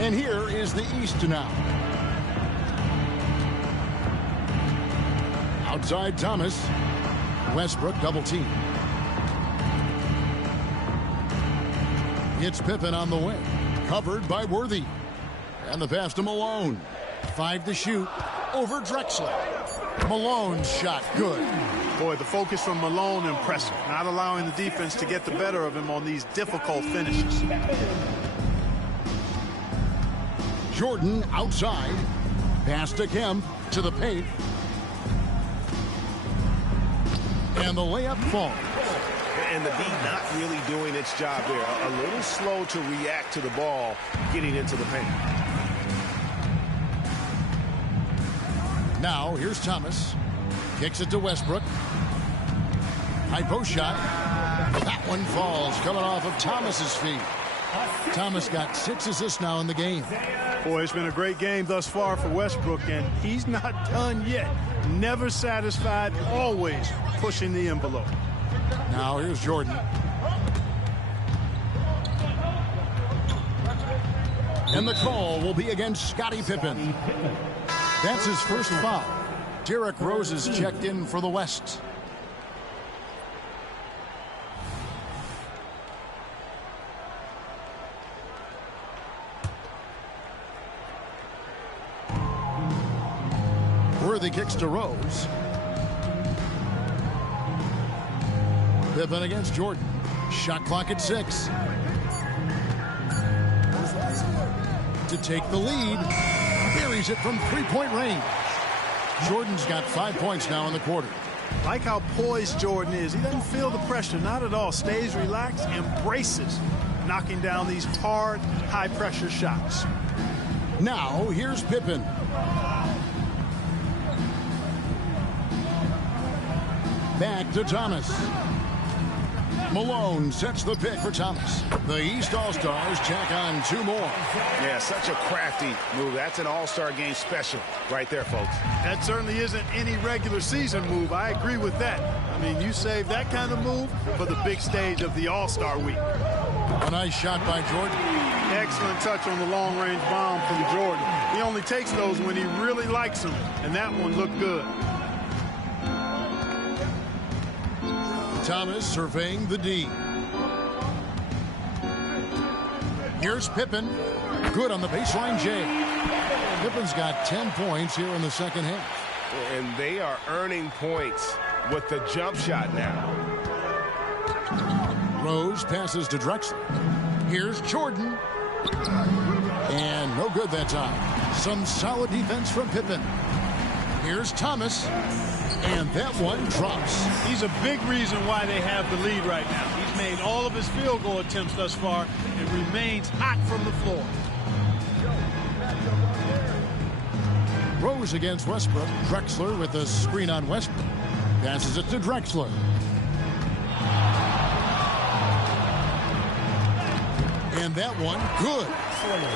And here is the East now. Outside Thomas. Westbrook double team. It's Pippen on the way. Covered by Worthy. And the pass to Malone. 5 to shoot. Over Drexler. Malone's shot good. Boy, the focus from Malone impressive. Not allowing the defense to get the better of him on these difficult finishes. Jordan outside. Pass to Kemp to the paint. And the layup falls. And the D not really doing its job there. A little slow to react to the ball getting into the paint. Now here's Thomas. Kicks it to Westbrook. High post shot. That one falls coming off of Thomas's feet. Thomas got 6 assists now in the game. Boy, it's been a great game thus far for Westbrook, and he's not done yet. Never satisfied, always pushing the envelope. Now here's Jordan. And the call will be against Scottie Pippen. That's his first foul. Derrick Rose is checked in for the West. Worthy kicks to Rose. Pippen against Jordan. Shot clock at 6. To take the lead. Buries it from 3-point range. Jordan's got 5 points now in the quarter. Like how poised Jordan is. He doesn't feel the pressure, not at all. Stays relaxed, embraces knocking down these hard, high-pressure shots. Now, here's Pippen. Back to Thomas. Malone sets the pick for Thomas. The East All-Stars check on 2 more. Yeah, such a crafty move. That's an All-Star game special right there, folks. That certainly isn't any regular season move. I agree with that. I mean, you save that kind of move for the big stage of the All-Star week. A nice shot by Jordan. Excellent touch on the long-range bomb from Jordan. He only takes those when he really likes them, and that one looked good. Thomas surveying the D. Here's Pippen. Good on the baseline J. Pippen's got 10 points here in the second half. And they are earning points with the jump shot now. Rose passes to Drexler. Here's Jordan. And no good that time. Some solid defense from Pippen. Here's Thomas. And that one drops. He's a big reason why they have the lead right now. He's made all of his field goal attempts thus far and remains hot from the floor. Rose against Westbrook. Drexler with the screen on Westbrook. Passes it to Drexler. And that one, good.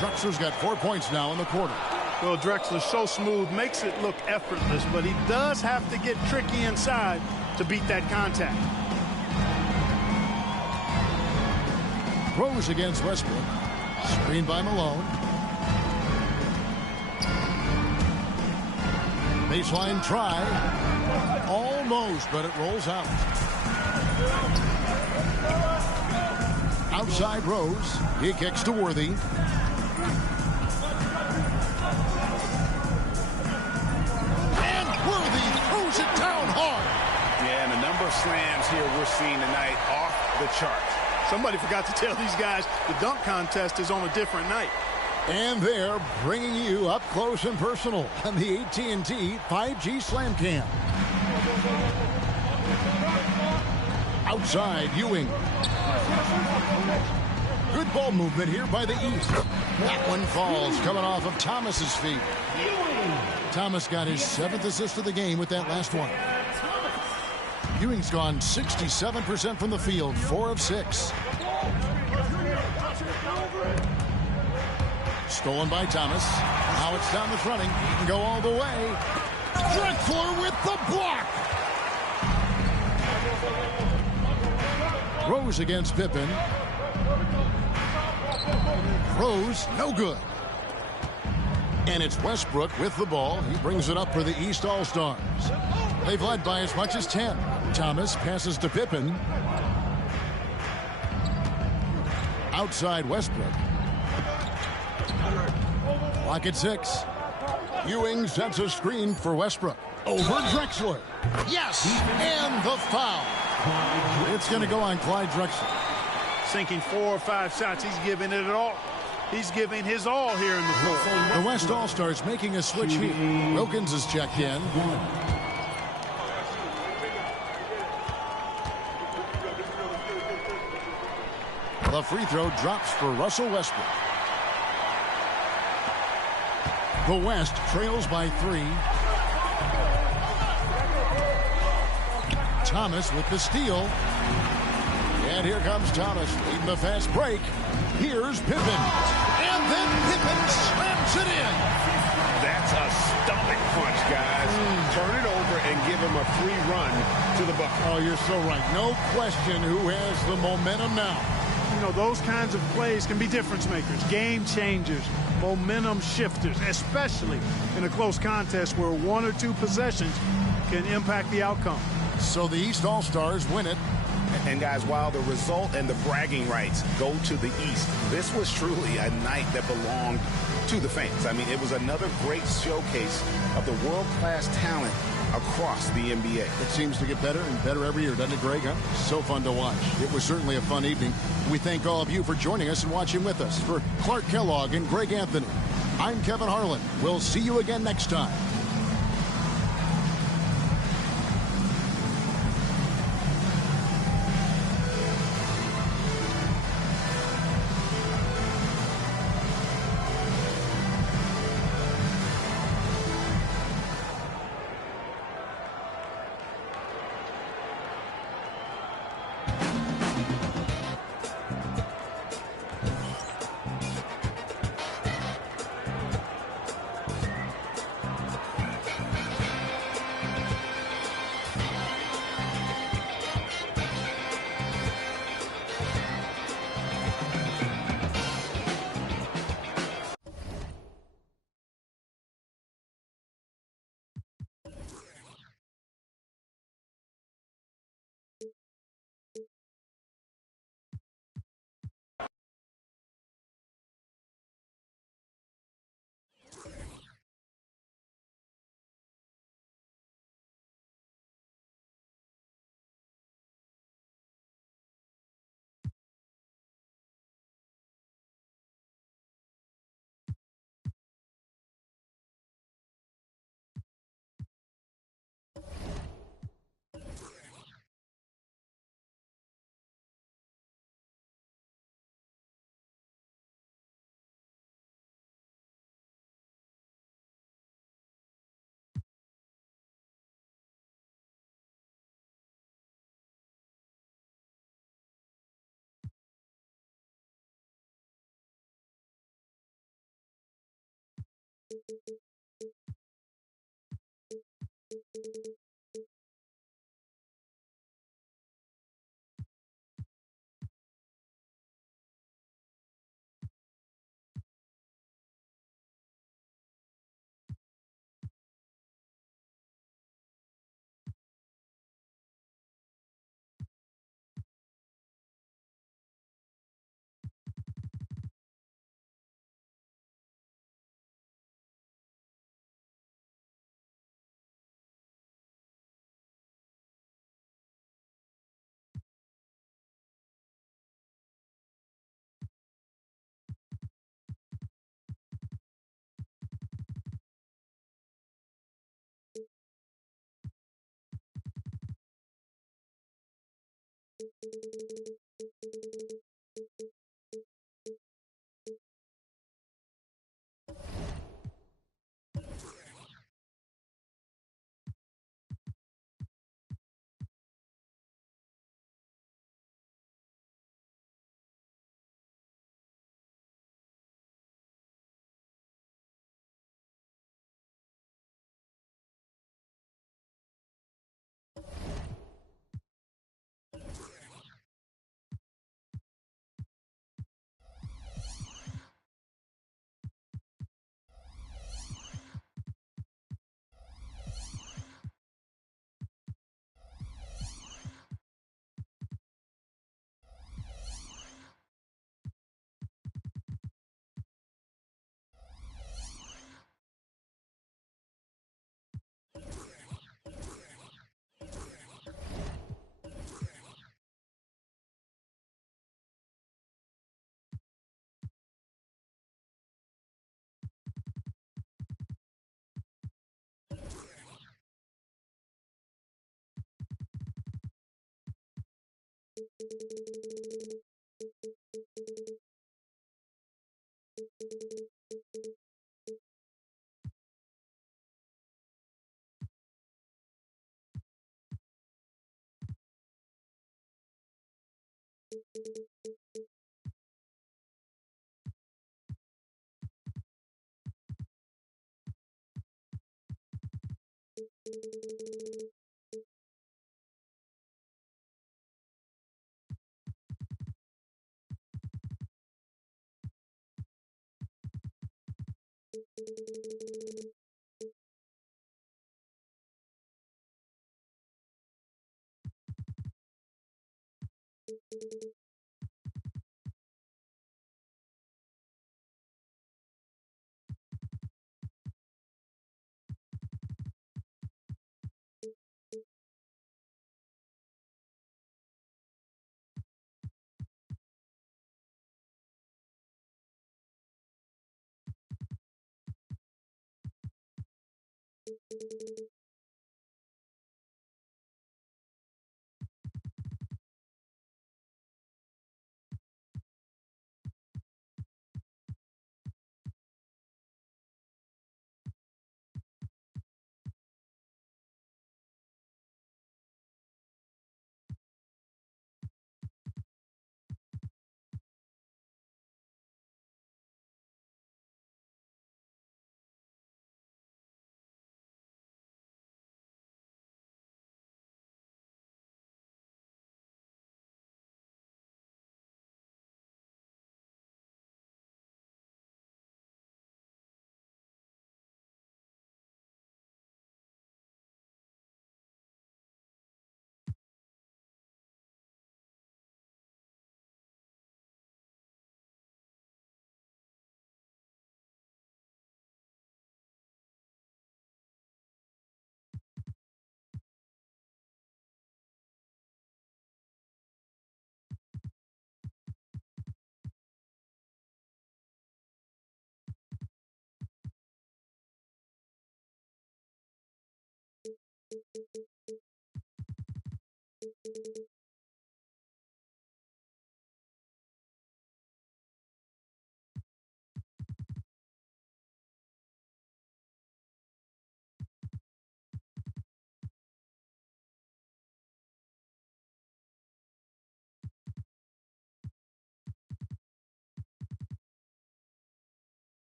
Drexler's got 4 points now in the quarter. Well, Drexler's so smooth, makes it look effortless, but he does have to get tricky inside to beat that contact. Rose against Westbrook. Screen by Malone. Baseline try. Almost, but it rolls out. Outside Rose. He kicks to Worthy. And Worthy throws it down hard. Yeah, and the number of slams here we're seeing tonight off the charts. Somebody forgot to tell these guys the dunk contest is on a different night. And they're bringing you up close and personal on the AT&T 5G Slam Cam. Outside, Ewing. Good ball movement here by the East. That one falls coming off of Thomas's feet. Thomas got his 7th assist of the game with that last one. Ewing's gone 67% from the field, 4 of 6. Stolen by Thomas. Now it's Thomas running. He can go all the way. Drexler with the block. Rose against Pippen. Rose, no good. And it's Westbrook with the ball. He brings it up for the East All-Stars. They've led by as much as 10. Thomas passes to Pippen. Outside Westbrook. Clock at 6. Ewing sets a screen for Westbrook. Over Drexler. Yes! And the foul. It's going to go on Clyde Drexler. Sinking 4 or 5 shots. He's giving it all. He's giving his all here in the fourth. The West All-Stars making a switch here. Wilkins is checked in. The free throw drops for Russell Westbrook. The West trails by 3. Thomas with the steal. And here comes Thomas leading the fast break. Here's Pippen. And then Pippen slams it in. That's a stomach punch, guys. Turn it over and give him a free run to the bucket. Oh, you're so right. No question who has the momentum now. You know, those kinds of plays can be difference makers, game changers, momentum shifters, especially in a close contest where 1 or 2 possessions can impact the outcome. So the East All-Stars win it. And guys, while the result and the bragging rights go to the East, this was truly a night that belonged to the fans. I mean, it was another great showcase of the world-class talent across the NBA. It seems to get better and better every year, doesn't it, Greg? Huh? So fun to watch. It was certainly a fun evening. We thank all of you for joining us and watching with us. For Clark Kellogg and Greg Anthony, I'm Kevin Harlan. We'll see you again next time.